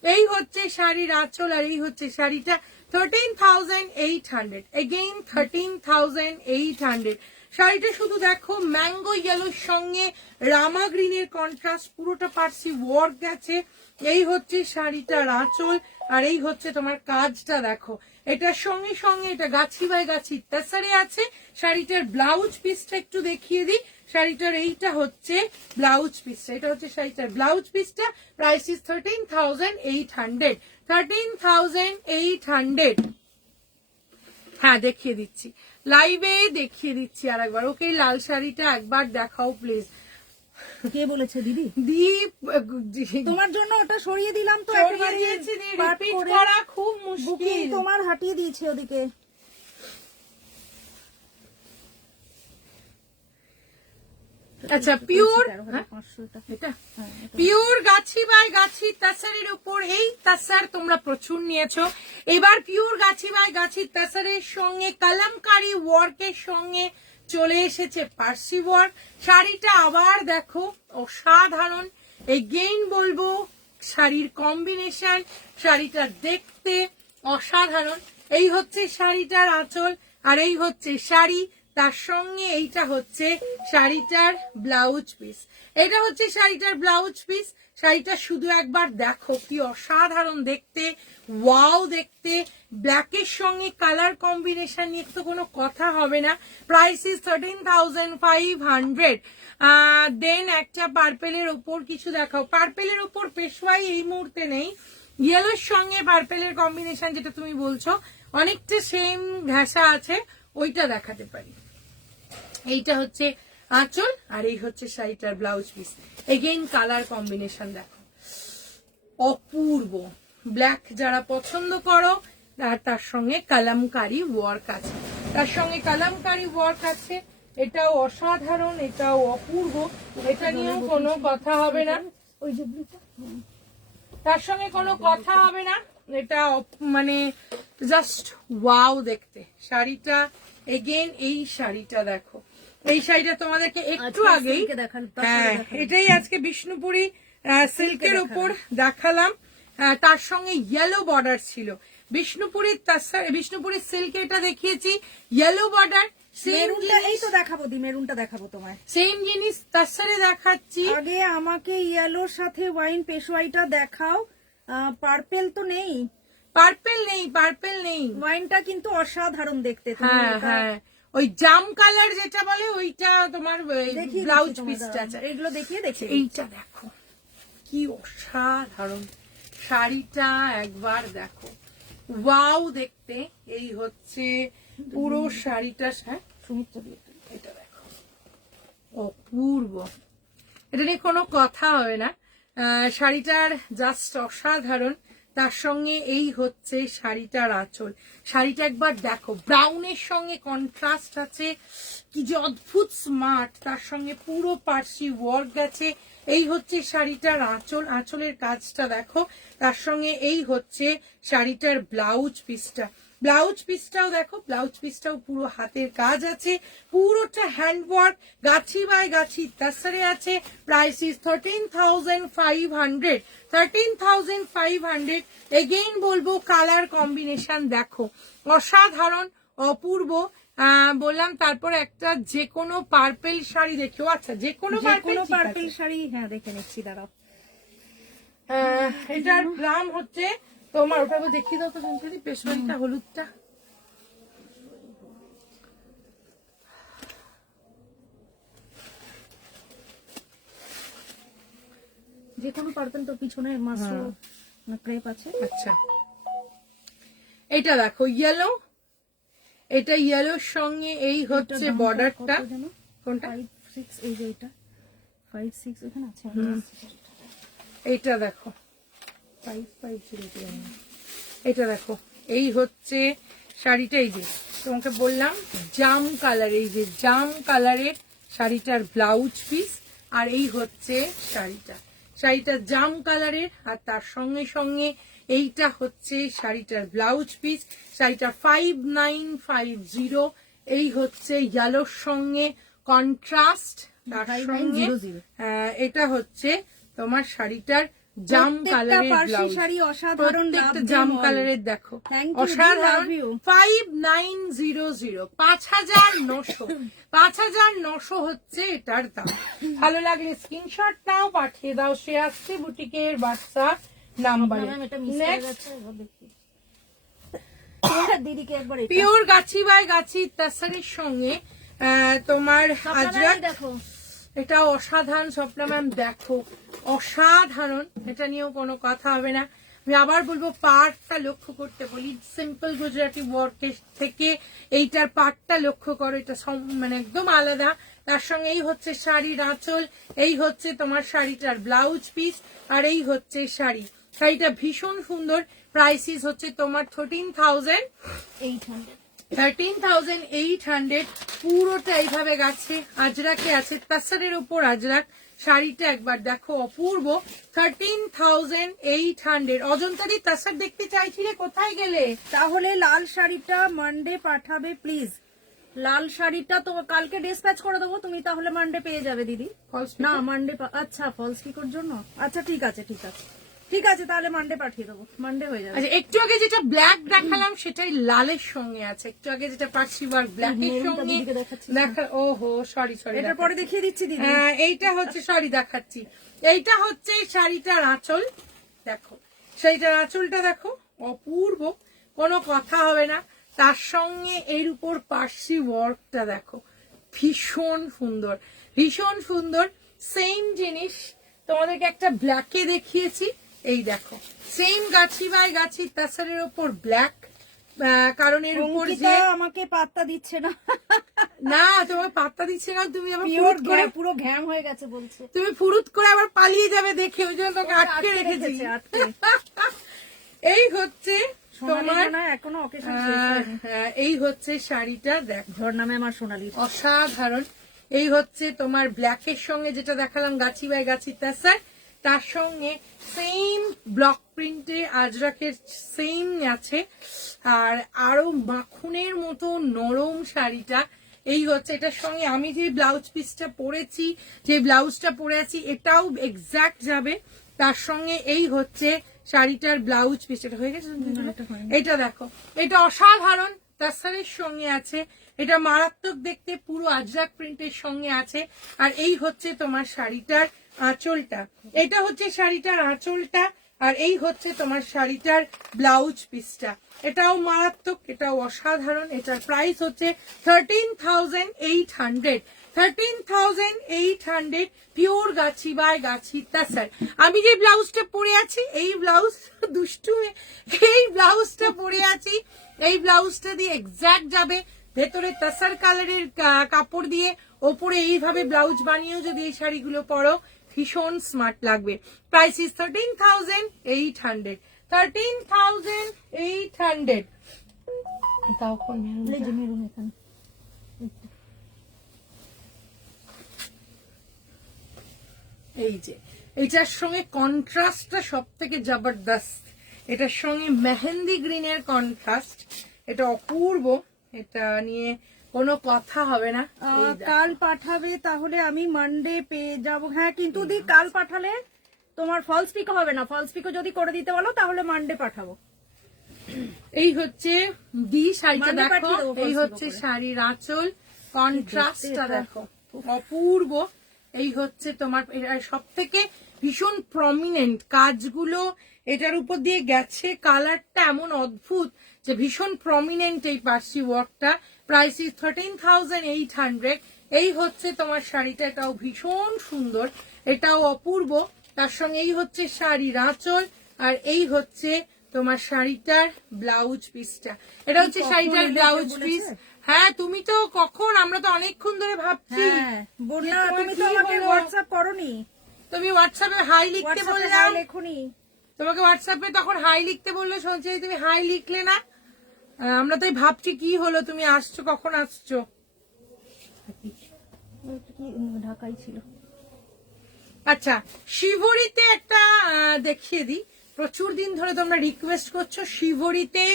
এই হচ্ছে শাড়ির আঁচল, আর এই হচ্ছে শাড়িটা 13,800, এগেইন 13,800। শাড়িটা শুধু দেখো, ম্যাঙ্গো ইয়েলোর সঙ্গে রামা গ্রিনের কন্ট্রাস্ট, পুরোটা পার্সি ওয়ার্ক আছে। এই হচ্ছে শাড়িটার আঁচল, আর এই হচ্ছে তোমার কাজটা দেখো। এটার সঙ্গে সঙ্গে এটা গাছি বাই গাছি তাসারে আছে। শাড়িটার ব্লাউজ পিসটা একটু দেখিয়ে দিই। শাড়িটার এইটা হচ্ছে ব্লাউজ পিসটা, এটা হচ্ছে শাড়িটার ব্লাউজ পিসটা। Price is 13,800, 13,800। হ্যাঁ দেখিয়ে দিচ্ছি, লাইভে দেখিয়ে দিচ্ছি আর একবার। ওকে, লাল শাড়িটা একবার দেখাও প্লিজ। কে বলেছে দিদি? দীপ, তোমার জন্য ওটা সরিয়ে দিলাম তো, সরিয়ে একেবারে দিয়েছি, পাট repeat করে। করা খুব বুকিং মুশকিল। তোমার হাটিয়ে দিয়েছে ওদিকে। আচ্ছা, পিওর, 13,500 এটা। এটা হ্যাঁ, পিওর গাছি বাই গাছি তাসারের উপর। এই তাসার তোমরা প্রচুর নিয়েছো, এবার পিওর গাছি বাই গাছি তাসারের সঙ্গে কালামকারী ওয়ার্কের সঙ্গে চলে এসেছে পার্সি ওয়ার্ক। শাড়িটা আবার দেখো, অসাধারণ। এগেইন বলবো, শাড়ির কম্বিনেশন, শাড়িটা দেখতে অসাধারণ। এই হচ্ছে শাড়িটার আঁচল, আর এই হচ্ছে শাড়ি, তার সঙ্গে এইটা হচ্ছে শাড়িটার ব্লাউজ পিস। এটা হচ্ছে শাড়িটার ব্লাউজ পিস। শাড়িটা শুধু একবার দেখো, কি অসাধারণ দেখতে, ওয়াও দেখতে। ব্ল্যাকের সঙ্গে কালার কম্বিনেশন নিয়ে তো কোনো কথা হবে না। Price is 13,500। দেন একটা পার্পেলের ওপর কিছু দেখাও। পার্পেলের ওপর পেশওয়াই এই মুহূর্তে নেই, ইয়েলোর সঙ্গে পার্পেলের কম্বিনেশন যেটা তুমি বলছো অনেকটা সেম ঘেঁষা আছে, ওইটা দেখাতে পারি। এইটা হচ্ছে আঁচল, আর এই হচ্ছে শাড়িটার blouse piece. Again colour combination দেখো, অপূর্ব। ব্ল্যাক যারা পছন্দ করো আর তার সঙ্গে কালামকারি ওয়ার্ক আছে, তার সঙ্গে কালামকারি ওয়ার্ক আছে। এটাও অসাধারণ, এটাও অপূর্ব, এটা নিয়েও কোনো কথা হবে না, ওই যে ব্লুটা তার সঙ্গে কোনো কথা হবে না। এটা মানে জাস্ট ওয়াও দেখতে শাড়িটা। এগেন এই শাড়িটা দেখো, এই শাড়িটা তোমাদেরকে একটু আগেই, হ্যাঁ এটাই আজকে বিষ্ণুপুরি সিল্কের উপর দেখালাম। তার সঙ্গে ইয়েলো বর্ডার ছিল। বিষ্ণুপুরি সিল্ক এটা দেখিয়েছি, ইয়েলো বর্ডার। মেরুনটা এই তো দেখাবো, মেরুনটা দেখাবো তোমায়। সেম জিনিস তার সাথে দেখাচ্ছি। আগে আমাকে ইয়েলোর সাথে ওয়াইন পেশোয়াইটা দেখাও। পার্পেল তো নেই, পার্পেল নেই। ওয়াইনটা কিন্তু অসাধারণ দেখতে। হ্যাঁ হ্যাঁ, ওই জাম কালার যেটা বলে ওইটা তোমার ব্লাউজ পিসটা আছে। এগুলো দেখিয়ে দেখি। এইটা দেখো কি অসাধারণ শাড়িটা, একবার দেখো ওয়াও দেখতে। এই হচ্ছে পুরো শাড়িটা, হ্যাঁ এটা দেখো অপূর্ব, এটা নিয়ে কোনো কথা হবে না। শাড়িটার জাস্ট অসাধারণ। তার সঙ্গে এই হচ্ছে শাড়িটার আঁচল, শাড়িটা একবার দেখো ব্রাউনের সঙ্গে কন্ট্রাস্ট আছে, কি যে অদ্ভুত স্মার্ট। তার সঙ্গে পুরো পার্সি ওয়ার্ক গেছে। এই হচ্ছে শাড়িটার আঁচল, আঁচলের কাজটা দেখো। তার সঙ্গে এই হচ্ছে শাড়িটার ব্লাউজ পিসটা, ব্লাউজ পিসটাও দেখো, ব্লাউজ পিসটাও পুরো হাতের কাজ আছে, পুরোটা হ্যান্ড ওয়ার্ক, গাছি বাই গাছি তাসরে আছে। Price is 13,500, 13,500। এগেইন বলবো কালার কম্বিনেশন দেখো অসাধারণ, অপূর্ব। বললাম তারপর একটা যে কোনো পার্পেল শাড়ি দেখো। আচ্ছা যে কোনো পার্পেল শাড়ি, হ্যাঁ দেখে নিচ্ছি, দাঁড়াও। এটার দাম হচ্ছে তোমার, ওটা দেখিয়ে দাও তো শুনছি, পেশোয়ারিটা হলুদটা। যে কোনো পার্পেল তো পিছনে মাশরু ক্রেপ আছে। আচ্ছা এটা দেখো ইয়েলো, এটা ইয়েলোর সঙ্গে এই হচ্ছে বর্ডারটা। কোনটা? 5-6, এই যে এটা 5-6 এখানে আছে। এইটা দেখো 550, এটা দেখো এই হচ্ছে শাড়িটা। এই যে তোমাকে বললাম জাম কালার, এই যে জাম কালারের শাড়িটার ব্লাউজ পিস। আর এই হচ্ছে শাড়িটা জাম কালারের, আর তার সঙ্গে সঙ্গে এইটা হচ্ছে শাড়িটার ব্লাউজ পিস। শাড়িটা 5950। এই হচ্ছে ইয়েলোর সঙ্গে কন্ট্রাস্ট, তার সঙ্গে এটা হচ্ছে তোমার শাড়িটার জাম কালারের ব্লাউজ। প্রত্যেকটা জাম কালারের দেখো অসাধারণ। 5900, 5,900 হচ্ছে এটার দাম। ভালো লাগলে স্ক্রিনশট নাও, পাঠিয়ে দাও শ্রেয়াশ্রী বুটিকের হোয়াটসঅ্যাপ নাম্বারে। পিওর গাছি বাই গাছি তাসারের সঙ্গে তোমার আজরাক, দেখো এটা অসাধারণ। স্বপ্না ম্যাম দেখো অসাধারণ, এটা নিয়েও কোনো কথা হবে না। আমি আবার বলবো পার্টটা লক্ষ্য করতে বলি, সিম্পল গুজরাটি ওয়ার্কের থেকে এইটার পার্টটা লক্ষ্য করো, এটা মানে একদম আলাদা। তার সঙ্গে এই হচ্ছে শাড়ির আঁচল, এই হচ্ছে তোমার শাড়িটার ব্লাউজ পিস, আর এই হচ্ছে শাড়িটা ভীষণ সুন্দর। প্রাইসিস হচ্ছে তোমার 13,800। পুরোটা এইভাবে গেছে, আজরাকে আছে, তাসারের উপর আজরাক। শাড়িটা একবার দেখো অপূর্ব। 13,800। অজন্তারি তাসার দেখতে চাইছিলে, কোথায় গেলে? তাহলে লাল শাড়িটা মানডে পাঠাবে প্লিজ। লাল শাড়িটা তো কালকে ডিসপ্যাচ করে দেবো, তুমি তাহলে মানডে পেয়ে যাবে দিদি। না মানডে, আচ্ছা ফলস পিকোর জন্য, আচ্ছা ঠিক আছে তাহলে মানডে পাঠিয়ে দেবো, মানডে হয়ে যাবে। আচ্ছা একটু আগে যেটা ব্ল্যাক দেখালাম সেটাই লালের সঙ্গে আছে, একটু আগে যেটা পার্সি ওয়ার্ক ব্ল্যাকের সঙ্গে দেখা। ওহো সরি, এটার পরে দেখিয়ে দিচ্ছি দিদি। হ্যাঁ এইটা হচ্ছে, সরি দেখাচ্ছি, এইটা হচ্ছে শাড়িটার আঁচল দেখো, শাড়িটার আঁচলটা দেখো অপূর্ব, কোনো কথা হবে না। তার সঙ্গে এর উপর পার্সি ওয়ার্কটা দেখো ভীষণ সুন্দর। সেম জিনিস তোমাদেরকে একটা ব্ল্যাকে দেখিয়েছি, এই দেখো সেম গাছি বাই গাছি তাসারের উপর ব্ল্যাক। কারণ এর উপর যে আমাকে পাত্তা দিচ্ছে না, তোমার পাত্তা দিচ্ছে না, তুমি আবার পুরো ঘ্যাম হয়ে গেছে বলছে, তুমি ফুরুত করে আবার পালিয়ে যাবে দেখে, ওই জন্য তোকে আটকে রেখেছি। এই হচ্ছে তোমার এখনো অকেশন এই হচ্ছে শাড়িটা, দেখ ঝর্ণা ম্যাম আর সোনালি অসাধারণ। এই হচ্ছে তোমার ব্ল্যাকের সঙ্গে যেটা দেখালাম গাছি বাই গাছি তাসার, তার সঙ্গে সেম ব্লক প্রিন্টে আজরাকের সেম আছে, আর আরো মাখনের মতো নরম শাড়িটা। এই হচ্ছে এটার সঙ্গে আমি যে ব্লাউজ পিসটা পরেছি, যে ব্লাউজটা পরে আছি, এটাও এক্সাক্ট যাবে তার সঙ্গে। এই হচ্ছে শাড়িটার ব্লাউজ পিস। এটা হয়ে গেছে, এটা দেখো, এটা অসাধারণ তাসারের সঙ্গে আছে, এটা মারাত্মক দেখতে, পুরো আজরাক প্রিন্টের সঙ্গে আছে। আর এই হচ্ছে তোমার শাড়িটার আঁচলটা, এটা হচ্ছে শাড়িটার আঁচলটা, আর এই হচ্ছে তোমার শাড়িটার ব্লাউজ পিসটা। এটাও মারাত্মক, এটাও অসাধারণ। এটার প্রাইস হচ্ছে 13,800। 13,800 পিওর গাছি বাই গাছি তাসার। আমি যে ব্লাউজটা পরে আছি, এই ব্লাউজ দুষ্টু এই ব্লাউজটা পরে আছি, এই ব্লাউজটা দিয়ে এক্সাক্ট যাবে। ভেতরে তাসার কালারের কাপড় দিয়ে ওপরে এইভাবে ব্লাউজ বানিয়েও যদি এই শাড়িগুলো পরো, ভীষণ স্মার্ট লাগবে। Price is 13,800। 13,800। তাও কোন মেরুন এখানে? এই যে এটার সঙ্গে কন্ট্রাস্টটা সব থেকে জবরদস্ত। এটার সঙ্গে মেহেন্দি গ্রিনের কন্ট্রাস্ট, এটা অপূর্ব। এটা নিয়ে কোনো কথা হবে না। কাল পাঠাবে তাহলে আমি মানডে পেয়ে যাব। হ্যাঁ, কিন্তু দি কাল পাঠালে তোমার ফলস পিকও হবে না। ফলস পিকও যদি করে দিতে বলো তাহলে মানডে পাঠাবো। এই হচ্ছে দি শাড়িটা দেখো, এই হচ্ছে শাড়ির আঁচল, কন্ট্রাস্টটা দেখো অপূর্ব। এই হচ্ছে তোমার সব থেকে ভীষণ প্রমিনেন্ট কাজগুলো এটার উপর দিয়ে গেছে, কালারটা এমন অদ্ভুত যে ভীষণ প্রমিনেন্ট এই পার্সি ওয়ার্কটা। Price is 13,800। এই হচ্ছে তোমার শাড়িটা, এটাও ভীষণ সুন্দর, এটাও অপূর্ব। তার সঙ্গে এই হচ্ছে শাড়ির আঁচল, আর এই হচ্ছে তোমার শাড়িটার ব্লাউজ পিসটা। এটা হচ্ছে শাড়িটার ব্লাউজ পিস। হ্যাঁ, তুমি তো কখন, আমরা তো অনেকক্ষণ ধরে ভাবছি। তুমি তো আমাকে হোয়াটসঅ্যাপ করোনি। তুমি হোয়াটসঅ্যাপে হাই লিখতে বললাম, লেখনি। তোমাকে হোয়াটসঅ্যাপে তখন হাই লিখতে বললে, শুনছি তুমি হাই লিখলে না। আমরা তাই ভাবছি কি হলো, তুমি আসছো, কখন আসছো? ঢাকাই ছিল। আচ্ছা, শিভরিতে একটা দেখিয়ে দিই। প্রচুর দিন ধরে তোমরা রিকোয়েস্ট করছো শিভরিতে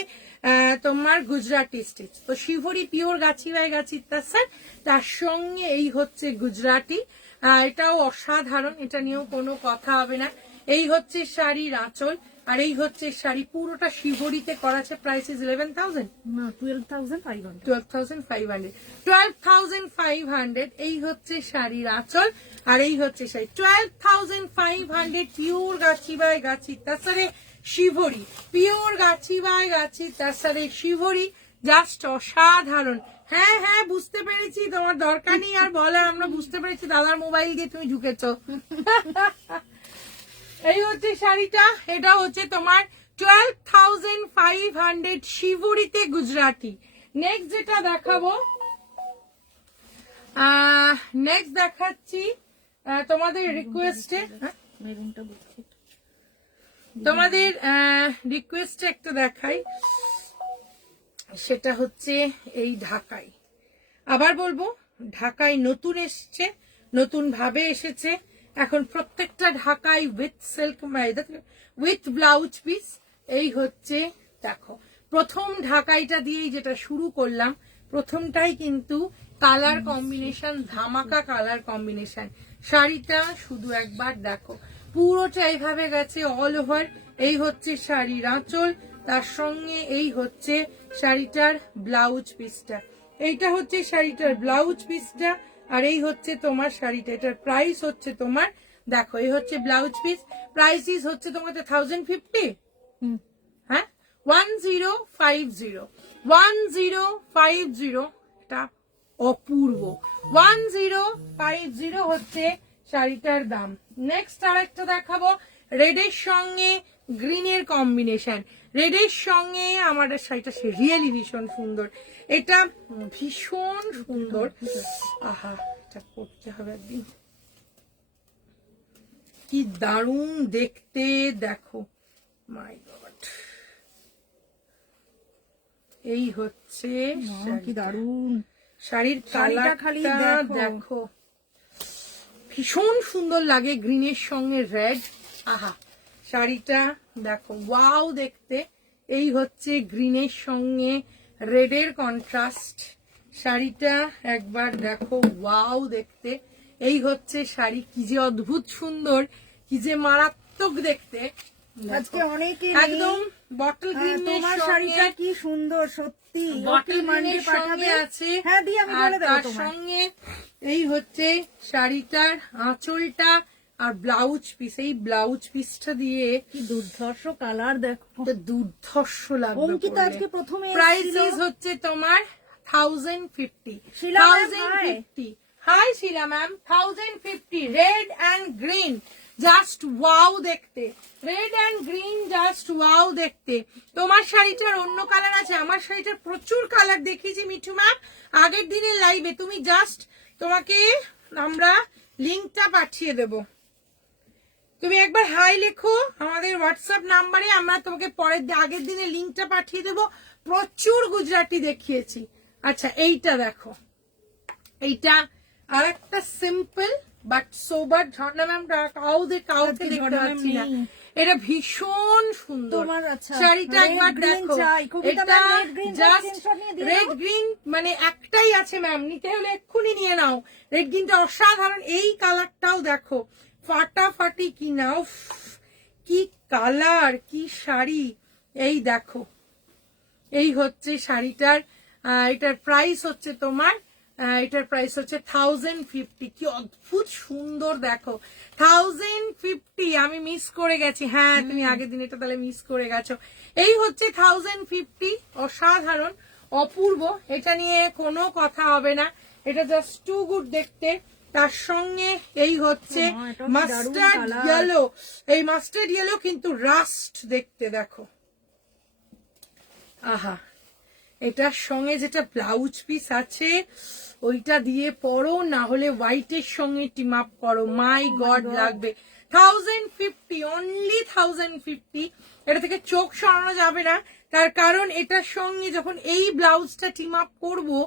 তোমার গুজরাটি স্টিচ। তো শিভরি পিওর গাছি বাই গাছি তাসার, তার সঙ্গে এই হচ্ছে গুজরাটি। এটাও অসাধারণ, এটা নিয়েও কোনো কথা হবে না। এই হচ্ছে শাড়ির আঁচল, আর এই হচ্ছে শাড়ি, পুরোটা শিভরিতে করা আছে। প্রাইস ইজ 11,000 না 12,500। 12,500। 12,500। এই হচ্ছে শাড়ির আঁচল, আর এই হচ্ছে sari. 12,500 pure Gachhi by Gachhi তাসারে শিভরি, pure Gachhi by Gachhi তাসারে শিভরি, just অসাধারণ। হ্যাঁ হ্যাঁ, বুঝতে পেরেছি, তোমার দরকার নেই আর বলে, আমরা বুঝতে পেরেছি দাদার মোবাইল দিয়ে তুমি ঢুকেছো। এই হচ্ছে শাড়িটা, এটা হচ্ছে তোমার 12,500 শিভরিতে গুজরাটি। নেক্সট যেটা দেখাবো, নেক্সট দেখাচ্ছি তোমাদের রিকোয়েস্টে, তোমাদের রিকোয়েস্টে একটা দেখাই। সেটা হচ্ছে এই ঢাকাই, আবার বলবো ঢাকাই নতুন এসছে, নতুন ভাবে এসেছে। এখন প্রত্যেকটা ঢাকাই with silk with blouse piece. এই হচ্ছে দেখো, প্রথম ঢাকাইটা দিয়েই যেটা শুরু করলাম, প্রথমটাই কিন্তু কালার কম্বিনেশন, ধামাকা কালার কম্বিনেশন। শাড়িটা শুধু একবার দেখো, পুরোটা এইভাবে গেছে অল ওভার। এই হচ্ছে শাড়ির আঁচল, তার সঙ্গে এই হচ্ছে শাড়িটার ব্লাউজ পিসটা। এইটা হচ্ছে শাড়িটার ব্লাউজ পিসটা, আর এই হচ্ছে তোমার শাড়িটা। এটার প্রাইস হচ্ছে তোমার, দেখো এই হচ্ছে ব্লাউজ পিস, প্রাইস ইস হচ্ছে তোমার 1,050। হ্যাঁ, 1050, 1050। এটা অপূর্ব, 1050 হচ্ছে শাড়িটার দাম। নেক্সট আর একটা দেখাবো, রেডের সঙ্গে গ্রিনের কম্বিনেশন। রেডের সঙ্গে আমার শাড়িটা রিয়েলি ভীষণ সুন্দর, এটা ভীষণ সুন্দর। আহা, এটা পড়তে হবে একদিন, কি দারুণ দেখতে, দেখো মাই গড। এই হচ্ছে কি দারুন শাড়ির শাড়িটা খালি কালারটা দেখো। দেখো, ভীষণ সুন্দর লাগে গ্রিনের সঙ্গে রেড। আহা, শাড়িটা দেখো, ওয়াও দেখতে। এই হচ্ছে গ্রিনের সঙ্গে রেডের কন্ট্রাস্ট। শাড়িটা একবার দেখো, ওয়াও দেখতে। এই হচ্ছে শাড়ি, কি যে অদ্ভুত সুন্দর, কি যে মারাত্মক দেখতে। দেখো, আজকে অনেকে একদম বটল গ্রিনের তোমার সঙ্গে, শাড়িটা কি সুন্দর সত্যি। বটল ওকে মান্ডি গ্রিনের সঙ্গে পাঠাবে। আছে। হ্যাঁ দি আমি আর বলে দেবো তার তোমার। সঙ্গে এই হচ্ছে শাড়িটার আঁচলটা আর ব্লাউজ পিস। এই ব্লাউজ পিসটা দিয়ে কি দুর্ধর্ষ কালার দেখো। তো দুর্ধর্ষ লাগবে। অঙ্কিতা আজকে প্রথমে প্রাইস এসেছিল। হচ্ছে তোমার 1050। Sheela ma'am, hi. 1050। Hi Sheela ma'am, 1050। Red and green, just wow দেখতে। Red and green, just wow দেখতে। তোমার শাড়িটার অন্য কালার আছে, আমার শাড়িটার প্রচুর কালার দেখিয়েছি মিঠু ম্যাম আগের দিনের লাইভে। তুমি জাস্ট, তোমাকে আমরা লিঙ্কটা পাঠিয়ে দেবো। তুমি একবার হাই লেখো আমাদের হোয়াটসঅ্যাপ নাম্বারে, আমরা তোমাকে আগের দিনে লিঙ্কটা পাঠিয়ে দেবো। প্রচুর গুজরাটি দেখিয়েছি। আচ্ছা, এইটা দেখো, এইটা আর একটা simple but sober. Jharna ma'am কাউকে দেখতে পাচ্ছি না। এটা ভীষণ সুন্দর। তোমার আচ্ছা, শাড়িটা red একবার green দেখো, চাই। কবিতা এটা ma'am, red green টা জাস্ট screenshot নিয়ে দিয়ে রেড দাও। গ্রিন, মানে একটাই আছে ম্যাম, নিতে হলে এক্ষুনি নিয়ে নাও। রেড গ্রিনটা অসাধারণ। এই কালারটাও দেখো, ফাটাফাটি কি না, উফ, কি কালার, কি শাড়ি। এই দেখো, এই হচ্ছে শাড়িটার, এটার প্রাইস হচ্ছে তোমার, এটার প্রাইস হচ্ছে 1050। কি অদ্ভুত সুন্দর দেখো, 1050। আমি মিস করে গেছি। হ্যাঁ, তুমি আগের দিন এটা তাহলে মিস করে গেছো। এই হচ্ছে 1050। অসাধারণ, অপূর্ব, এটা নিয়ে কোনো কথা হবে না। এটা জাস্ট টু গুড দেখতে। তার সঙ্গে এই হচ্ছে মা, এটাও কি দারুণ মাস্টার্ড colour। ইয়েলো। এই মাস্টার্ড ইয়েলো কিন্তু রাস্ট দেখতে, দেখো। আহা, এটার সঙ্গে যেটা ব্লাউজ পিস আছে ওইটা দিয়ে পরো, না হলে হোয়াইটের সঙ্গে টিম আপ করো, মাই গড লাগবে। 1050, অনলি 1050। এটা থেকে চোখ সরানো যাবে না, তার কারণ এটার সঙ্গে যখন এই ব্লাউজটা টিম আপ করবো,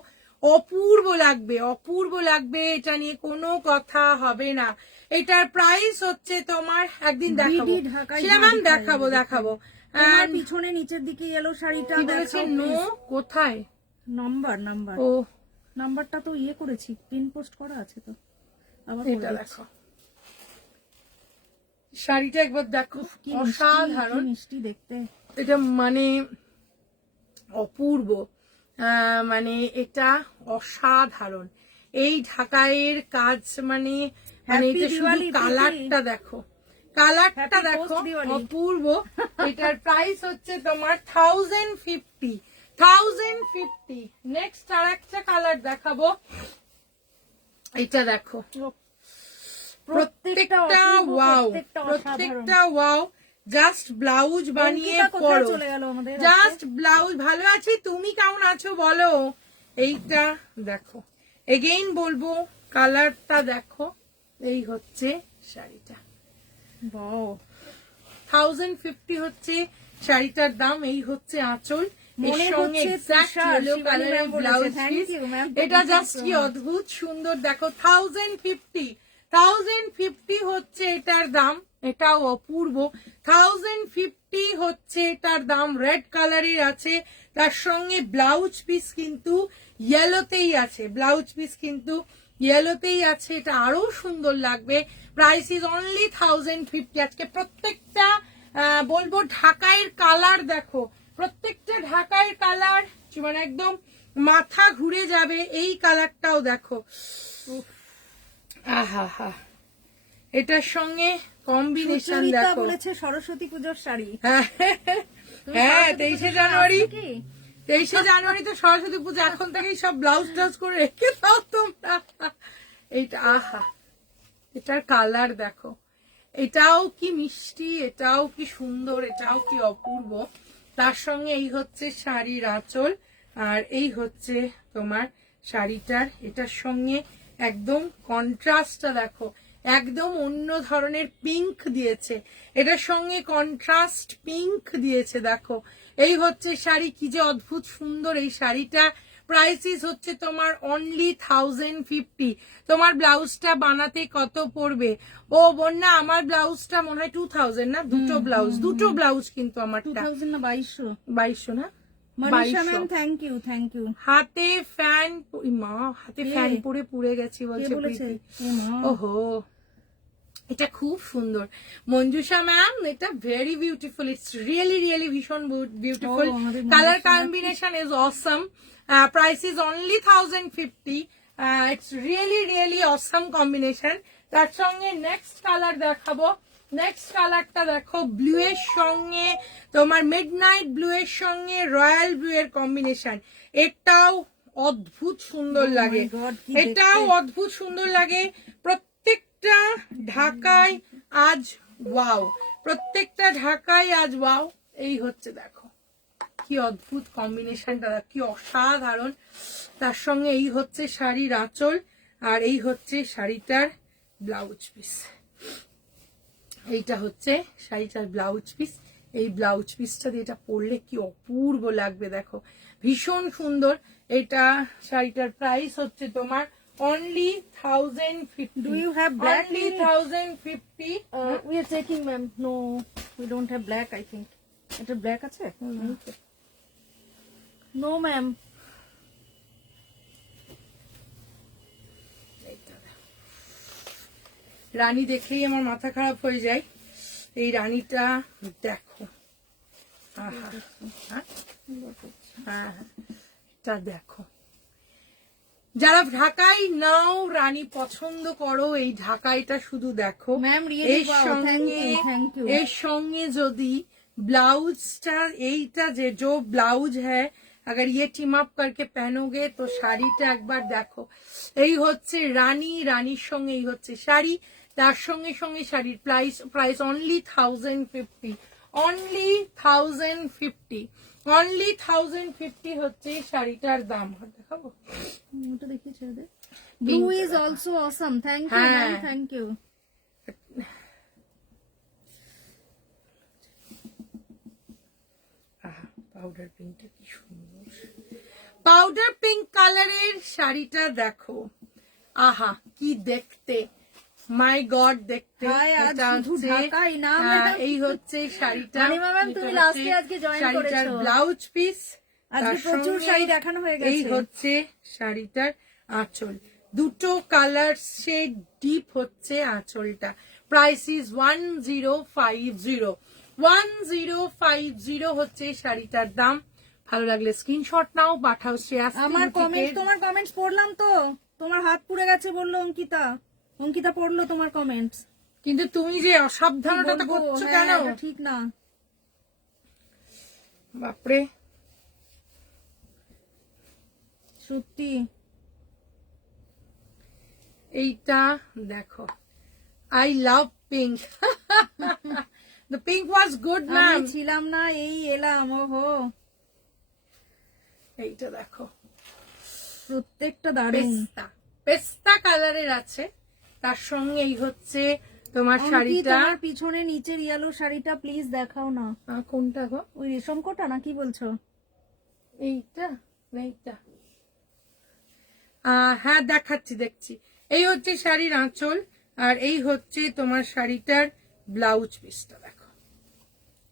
অপূর্ব লাগবে, অপূর্ব লাগবে। এটা নিয়ে কোনো কথা হবে না। এটার প্রাইস হচ্ছে তোমার, একদিন দেখাবো BD ঢাকায় শিলা ম্যাম, ঢাকায় দেখাবো দেখাবো। তোমার And পিছনে নিচের দিকে ইয়েলো শাড়িটা কি বলেছে? দেখাও নো, কোথায়? নাম্বার ও, নাম্বারটা তো ইয়ে করেছি, পিন পোস্ট করা আছে তো। আবার এটা দেখো, শাড়িটা একবার দেখো, কি অসাধারণ। মিষ্টি দেখতে। এটা মানে অপূর্ব, মানে এটা অসাধারণ। এই ঢাকাইয়ের কাজ মানে, মানে Happy এটা শুধু Diwali, কালারটা দেখো, কালারটা Happy দেখো, post Diwali। অপূর্ব। এটার প্রাইস হচ্ছে তোমার 1050। 1050। নেক্সট আর একটা কালার দেখাবো, এটা দেখো, প্রত্যেকটা অপূর্ব, ওয়াও, প্রত্যেকটা অসাধারণ। প্রত্যেকটা ওয়াও। জাস্ট ব্লাউজ বানিয়ে অঙ্কিতা কোথায় পরো, চলে গেল আমাদের? Just blouse. ভালো আছি, তুমি কেমন আছো বলো। এইটা দেখো, এগেইন বলবো, কালারটা দেখো। এই হচ্ছে শাড়িটা, বাও, 1050 হচ্ছে শাড়িটার দাম। এই হচ্ছে আঁচল, এর মনে সঙ্গে হচ্ছে এক্সাক্ট তুষার, ইয়েলো শিবানী কালারের ma'am বলেছে, blouse thank piece. you ma'am, এটা thank you জাস্ট so কি much। অদ্ভুত সুন্দর দেখো, 1050। 1050 হচ্ছে এটার দাম, এটাও অপূর্ব। 1050 হচ্ছে এটার দাম। রেড কালারের আছে, তার সঙ্গে ব্লাউজ পিস কিন্তু ইয়েলোতেই আছে, ব্লাউজ পিস কিন্তু ইয়েলোতেই আছে। এটা আরো সুন্দর লাগবে। Price is only 1050। আজকে প্রত্যেকটা বলবো ঢাকাইয়ের কালার দেখো, প্রত্যেকটা ঢাকাইয়ের কালার মানে একদম মাথা ঘুরে যাবে। এই কালারটাও দেখো, আহা হা, এটার সঙ্গে কম্বিনেশন সুচরিতা দেখো। বলেছে সরস্বতী পুজোর শাড়ি। হ্যাঁ, হ্যাঁ, 23শে জানুয়ারি, কি 23শে জানুয়ারি তো সরস্বতী পুজো। এখন থেকেই সব ব্লাউজ টাউজ করে রেখে দাও তোমরা। এইটা আহা, এটার কালার দেখো, এটাও কি মিষ্টি, এটাও কি সুন্দর, এটাও কি অপূর্ব। তার সঙ্গে এই হচ্ছে শাড়ির আঁচল, আর এই হচ্ছে তোমার শাড়িটার, এটার সঙ্গে একদম কন্ট্রাস্টটা দেখো, একদম অন্য ধরনের পিঙ্ক দিয়েছে, এটার সঙ্গে কন্ট্রাস্ট পিঙ্ক দিয়েছে দেখো। এই হচ্ছে শাড়ি, কি যে অদ্ভুত সুন্দর এই শাড়িটা। প্রাইসিস হচ্ছে তোমার অনলি 1050। তোমার ব্লাউজটা বানাতে কত পড়বে? ও বন্যা, আমার ব্লাউজটা মনে হয় 2000 না? দুটো ব্লাউজ কিন্তু আমারটা 2000 না 2200। 2200 না? মনীষা ম্যাম 2200। Thank you. হাতে ফ্যান, মা হাতে ফ্যান পরে পুড়ে গেছি কে বলছে বলেছে? প্রীতি। ও মা। ওহো, এটা খুব সুন্দর মঞ্জুষা ম্যাম, এটা ভেরি বিউটিফুল, ইটস রিয়েলি ভীষণ বিউটিফুল। Oh, আমাদের colour Manisha combination is Assam. Price is only 1050। It's really Assam combination. তার সঙ্গে নেক্সট কালার দেখাবো। নেক্সট কালারটা দেখো, ব্লু এর সঙ্গে তোমার মিডনাইট ব্লু এর সঙ্গে রয়্যাল ব্লু এর কম্বিনেশন। এটাও অদ্ভুত সুন্দর Oh my লাগে, God, কি এটাও দেখতে। অদ্ভুত সুন্দর লাগে। প্রত্যেকটা ঢাকায় আজ ওয়াও, প্রত্যেকটা ঢাকায় আজ ওয়াও। এই হচ্ছে দেখো কি অদ্ভুত কম্বিনেশনটা, কি অসাধারণ। তার সঙ্গে এই হচ্ছে শাড়ির আঁচল, আর এই হচ্ছে শাড়িটার ব্লাউজ পিস। এইটা হচ্ছে শাড়িটার ব্লাউজ পিস। এই ব্লাউজ পিসটা দিয়ে এটা পরলে কি অপূর্ব লাগবে দেখো, ভীষণ সুন্দর। এটা শাড়িটার প্রাইস হচ্ছে তোমার only 1050। Do you have black only in it? 1050। We are checking ma'am. No, we don't have black I think. এটা ব্ল্যাক আছে? No ma'am. রানী দেখলেই আমার মাথা খারাপ হয়ে যায়। এই রানীটা দেখো, আহা, হ্যাঁ? হ্যাঁ, এটা দেখো। যারা ঢাকায় নাও রানী পছন্দ করো, এই ঢাকাইটা শুধু দেখো। Ma'am, really এর wow, সঙ্গে thank you. এর সঙ্গে যদি ब्लाउजটা, এইটা যে जो ब्लाउज है अगर ये टीम अप करके पहनोगे तो শাড়িটা একবার দেখো। এই হচ্ছে রানী, রানীর সঙ্গে এই হচ্ছে শাড়ি, তার সঙ্গে সঙ্গে শাড়ির প্রাইস অনলি 1050। অনলি 1050। অনলি 1050 হচ্ছে শাড়িটার দাম। দেখাবো, ওটা দেখি ছেড়ে দে। Blue is also awesome. Thank you হ্যাঁ। ma'am, thank you. পাউডার পিঙ্কটা কি সুন্দর, পাউডার পিঙ্ক কালারের শাড়িটা দেখো, আহা কি দেখতে, মাই গড দেখতে। হায়, আজ এটা শুধু হচ্ছে, ঢাকাই না, এই হচ্ছে শাড়িটা। মানিমা ম্যাম, তুমি এটা লাস্টে হচ্ছে আজকে জয়েন শাড়িটার করেছো। Blouse piece. আজকে প্রচুর শাড়ি দেখানো হয়ে গেছে। এই হচ্ছে শাড়িটার আঁচল, দুটো কালার শেড ডিপ হচ্ছে আঁচলটা। Price is 1050। 1050 হচ্ছে শাড়িটার দাম। ভালো লাগলে স্ক্রিনশট নাও, পাঠাও শ্রেয়াস। আমার কমেন্ট, তোমার কমেন্টস পড়লাম তো, তোমার হাত পুড়ে গেছে বললো অঙ্কিতা। অঙ্কিতা পড়লো তোমার কমেন্টস। কিন্তু তুমি যে অসাবধানতা করছো কেন? ঠিক না। বাপরে, সত্যি এইটা দেখো, I love pink. The pink was good, আমি ma'am. ছিলাম না, এই এলাম। ওহো, এইটা দেখো, প্রত্যেকটা দারুণ। পেস্তা কালারের আছে, তার সঙ্গে এই হচ্ছে তোমার শাড়িটা। তোমার পিছনে নিচের ইয়েলো শাড়িটা প্লিজ দেখাও না। কোনটা গো? ওই রেশম কোটা না কি বলছো? এইটা, এইটা, হ্যাঁ দেখাচ্ছি, দেখছি। এই হচ্ছে শাড়ির আঁচল, আর এই হচ্ছে তোমার শাড়িটার ব্লাউজ পিসটা দেখো।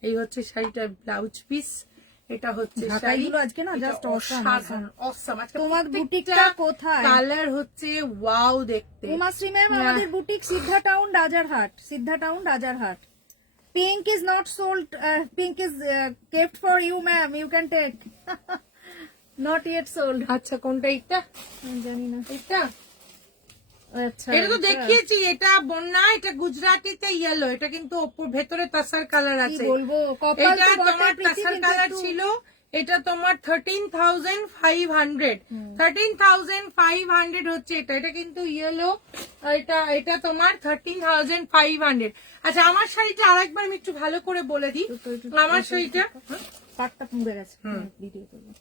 এই হচ্ছে শাড়িটার ব্লাউজ পিস। এটা হচ্ছে ঢাকাইগুলো আজকে না জাস্ট অসাধারণ। অসাম। তোমার বুটিকটা কোথায়? কালার হচ্ছে ওয়াও দেখতে। উমাশ্রী ম্যাম, আমাদের boutique Siddha town Rajarhat. Siddha town Rajarhat. Pink is not sold, pink is kept for you ma'am, you can take. Not yet sold. আচ্ছা, কোনটা? এইটা জানি না। এটা, আচ্ছা, এটা তো দেখিয়েছি। এটা বন্যা, এটা গুজরাটিতে ইয়েলো, এটা কিন্তু ওপর ভেতরে তাসার কালার কি আছে। বলবো, কপাল এটা তো বটে তোমার প্রীতি, তাসার কিন্তু কালার একটু- ছিল। এটা তোমার 13,500। 13,500 হচ্ছে এটা। এটা কিন্তু ইয়েলো, এটা তোমার 13,500। আচ্ছা, আমার শাড়িটা আরেকবার আমি একটু ভালো করে বলে দিই। আমার শাড়িটা, পাটটা পুড়ে গেছে। ভিডিও করবো।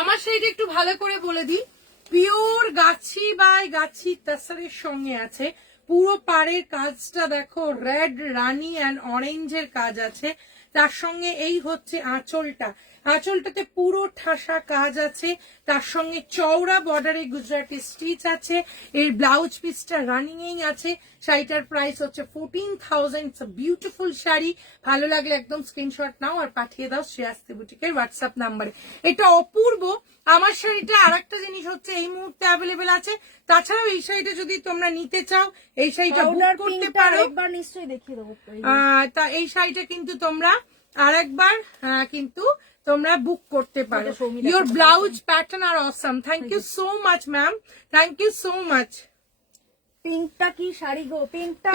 আমার শাড়িটা একটু ভালো করে বলে দিই। পিওর গাছি বাই গাছি তাসারের সঙ্গে আছে। পুরো পাড়ের কাজটা দেখো, রেড রানী অ্যান্ড অরেঞ্জের কাজ আছে। তার সঙ্গে এই হচ্ছে আঁচলটা, আঁচলটাতে পুরো ঠাসা কাজ আছে, তার সঙ্গে চওড়া বর্ডারে গুজরাটি স্টিচ আছে, এর ব্লাউজ পিসটা রানিং এই আছে। শাড়িটার প্রাইস হচ্ছে 14,000। বিউটিফুল শাড়ি, ভালো লাগলে একদম স্ক্রিনশট নাও আর পাঠিয়ে দাও শ্রেয়াস্তি বুটিকের হোয়াটসঅ্যাপ নাম্বারে। এটা অপূর্ব। আমার শাড়িটা আর একটা জিনিস হচ্ছে এই মুহূর্তে অ্যাভেলেবেল আছে। তাছাড়াও এই শাড়িটা যদি তোমরা নিতে চাও এই শাড়িটা বুক করতে পারো। একবার নিশ্চয়ই দেখিয়ে দেবো। তা এই শাড়িটা কিন্তু তোমরা আরেকবার কিন্তু তোমরা বুক করতে পারো। ইওর ব্লাউজ প্যাটার্ন আর awesome. Thank you so much ma'am, thank you so much. পিঙ্কটা কি শাড়ি গো? পিঙ্কটা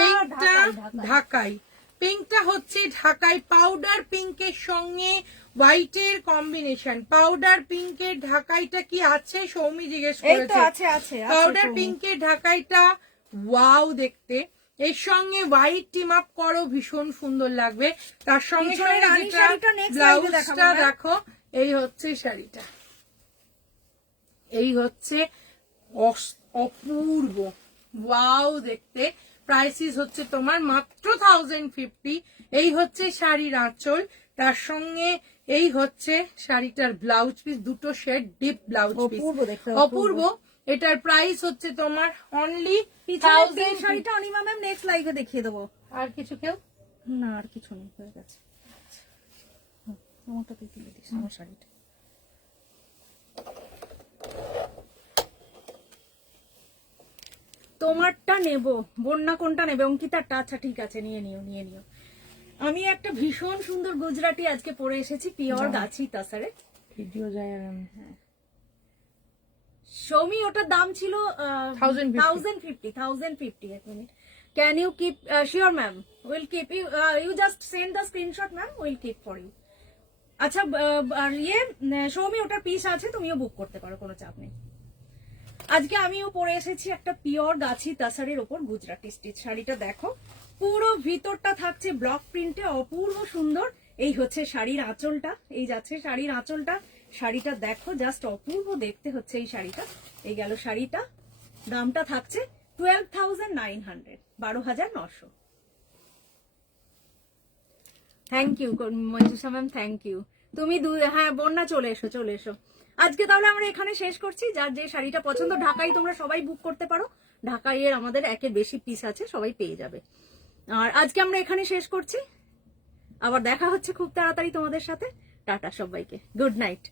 ঢাকাই, পিঙ্কটা হচ্ছে ঢাকাই পাউডার পিঙ্কের সঙ্গে হোয়াইটের কম্বিনেশন। পাউডার পিঙ্কের ঢাকাইটা কি আছে? সৌমি জিজ্ঞেস করেছে। পাউডার পিঙ্কের ঢাকাইটা ওয়াও দেখতে, এর সঙ্গে হোয়াইট টিম আপ করো, ভীষণ সুন্দর লাগবে। তার সঙ্গে ব্লাউজটা দেখো, এই হচ্ছে শাড়িটা, এই হচ্ছে অপূর্ব ওয়াও দেখতে। প্রাইসিস হচ্ছে তোমার মাত্র 1050। এই হচ্ছে শাড়ির আঁচল, তার সঙ্গে এই হচ্ছে শাড়িটার ব্লাউজ পিস, দুটো শেড ডিপ ব্লাউজ পিস, অপূর্ব। এটার প্রাইস হচ্ছে তোমার অনলি 1000। শাড়িটা অনিমা ম্যাম নেক্সট লাইভে দেখিয়ে দেবো। আর কিছু কেউ না, আর কিছু নেই, হয়ে গেছে। আমারটা তুই তুলে দিস, আমার শাড়িটা। তোমারটা নেব, বন্যা কোনটা নেবে? অঙ্কিতারটা? আচ্ছা ঠিক আছে, নিয়ে নিও নিয়ে নিও। আমি একটা ভীষণ সুন্দর গুজরাটি আজকে পরে এসেছি, পিওর গাছি তাসারে। ভিডিও যায় আর সৌমি ওটার দাম ছিল 1050। এক minute, can you keep? Sure ma'am, will keep. You just send the screenshot ma'am, will keep for you. আচ্ছা সৌমি ওটার পিস আছে, তুমিও বুক করতে পারো, কোনো চাপ নেই। আজকে আমিও পরে এসেছি একটা পিওর গাছি তাসারের ওপর গুজরাটি স্টিচ। শাড়িটা দেখো, পুরো ভিতরটা থাকছে ব্লক প্রিন্টে, অপূর্ব সুন্দর। এই হচ্ছে শাড়ির আঁচলটা, এই যাচ্ছে শাড়ির আঁচলটা। শাড়িটা দেখো, জাস্ট অপূর্ব দেখতে হচ্ছে এই শাড়িটা। এই গেল শাড়িটা, দামটা থাকছে 12,900, 12,900। Thank you Manjusha ma'am, thank you. তুমি হ্যাঁ বন্যা, চলে এসো চলে এসো। আজকে তাহলে আমরা এখানে শেষ করছি। যার যে শাড়িটা পছন্দ, ঢাকাই তোমরা সবাই বুক করতে পারো। ঢাকাইয়ের আমাদের একের বেশি পিস আছে, সবাই পেয়ে যাবে। আর আজকে আমরা এখানে শেষ করছি, আবার দেখা হচ্ছে খুব তাড়াতাড়ি তোমাদের সাথে। টাটা সবাইকে, গুড নাইট।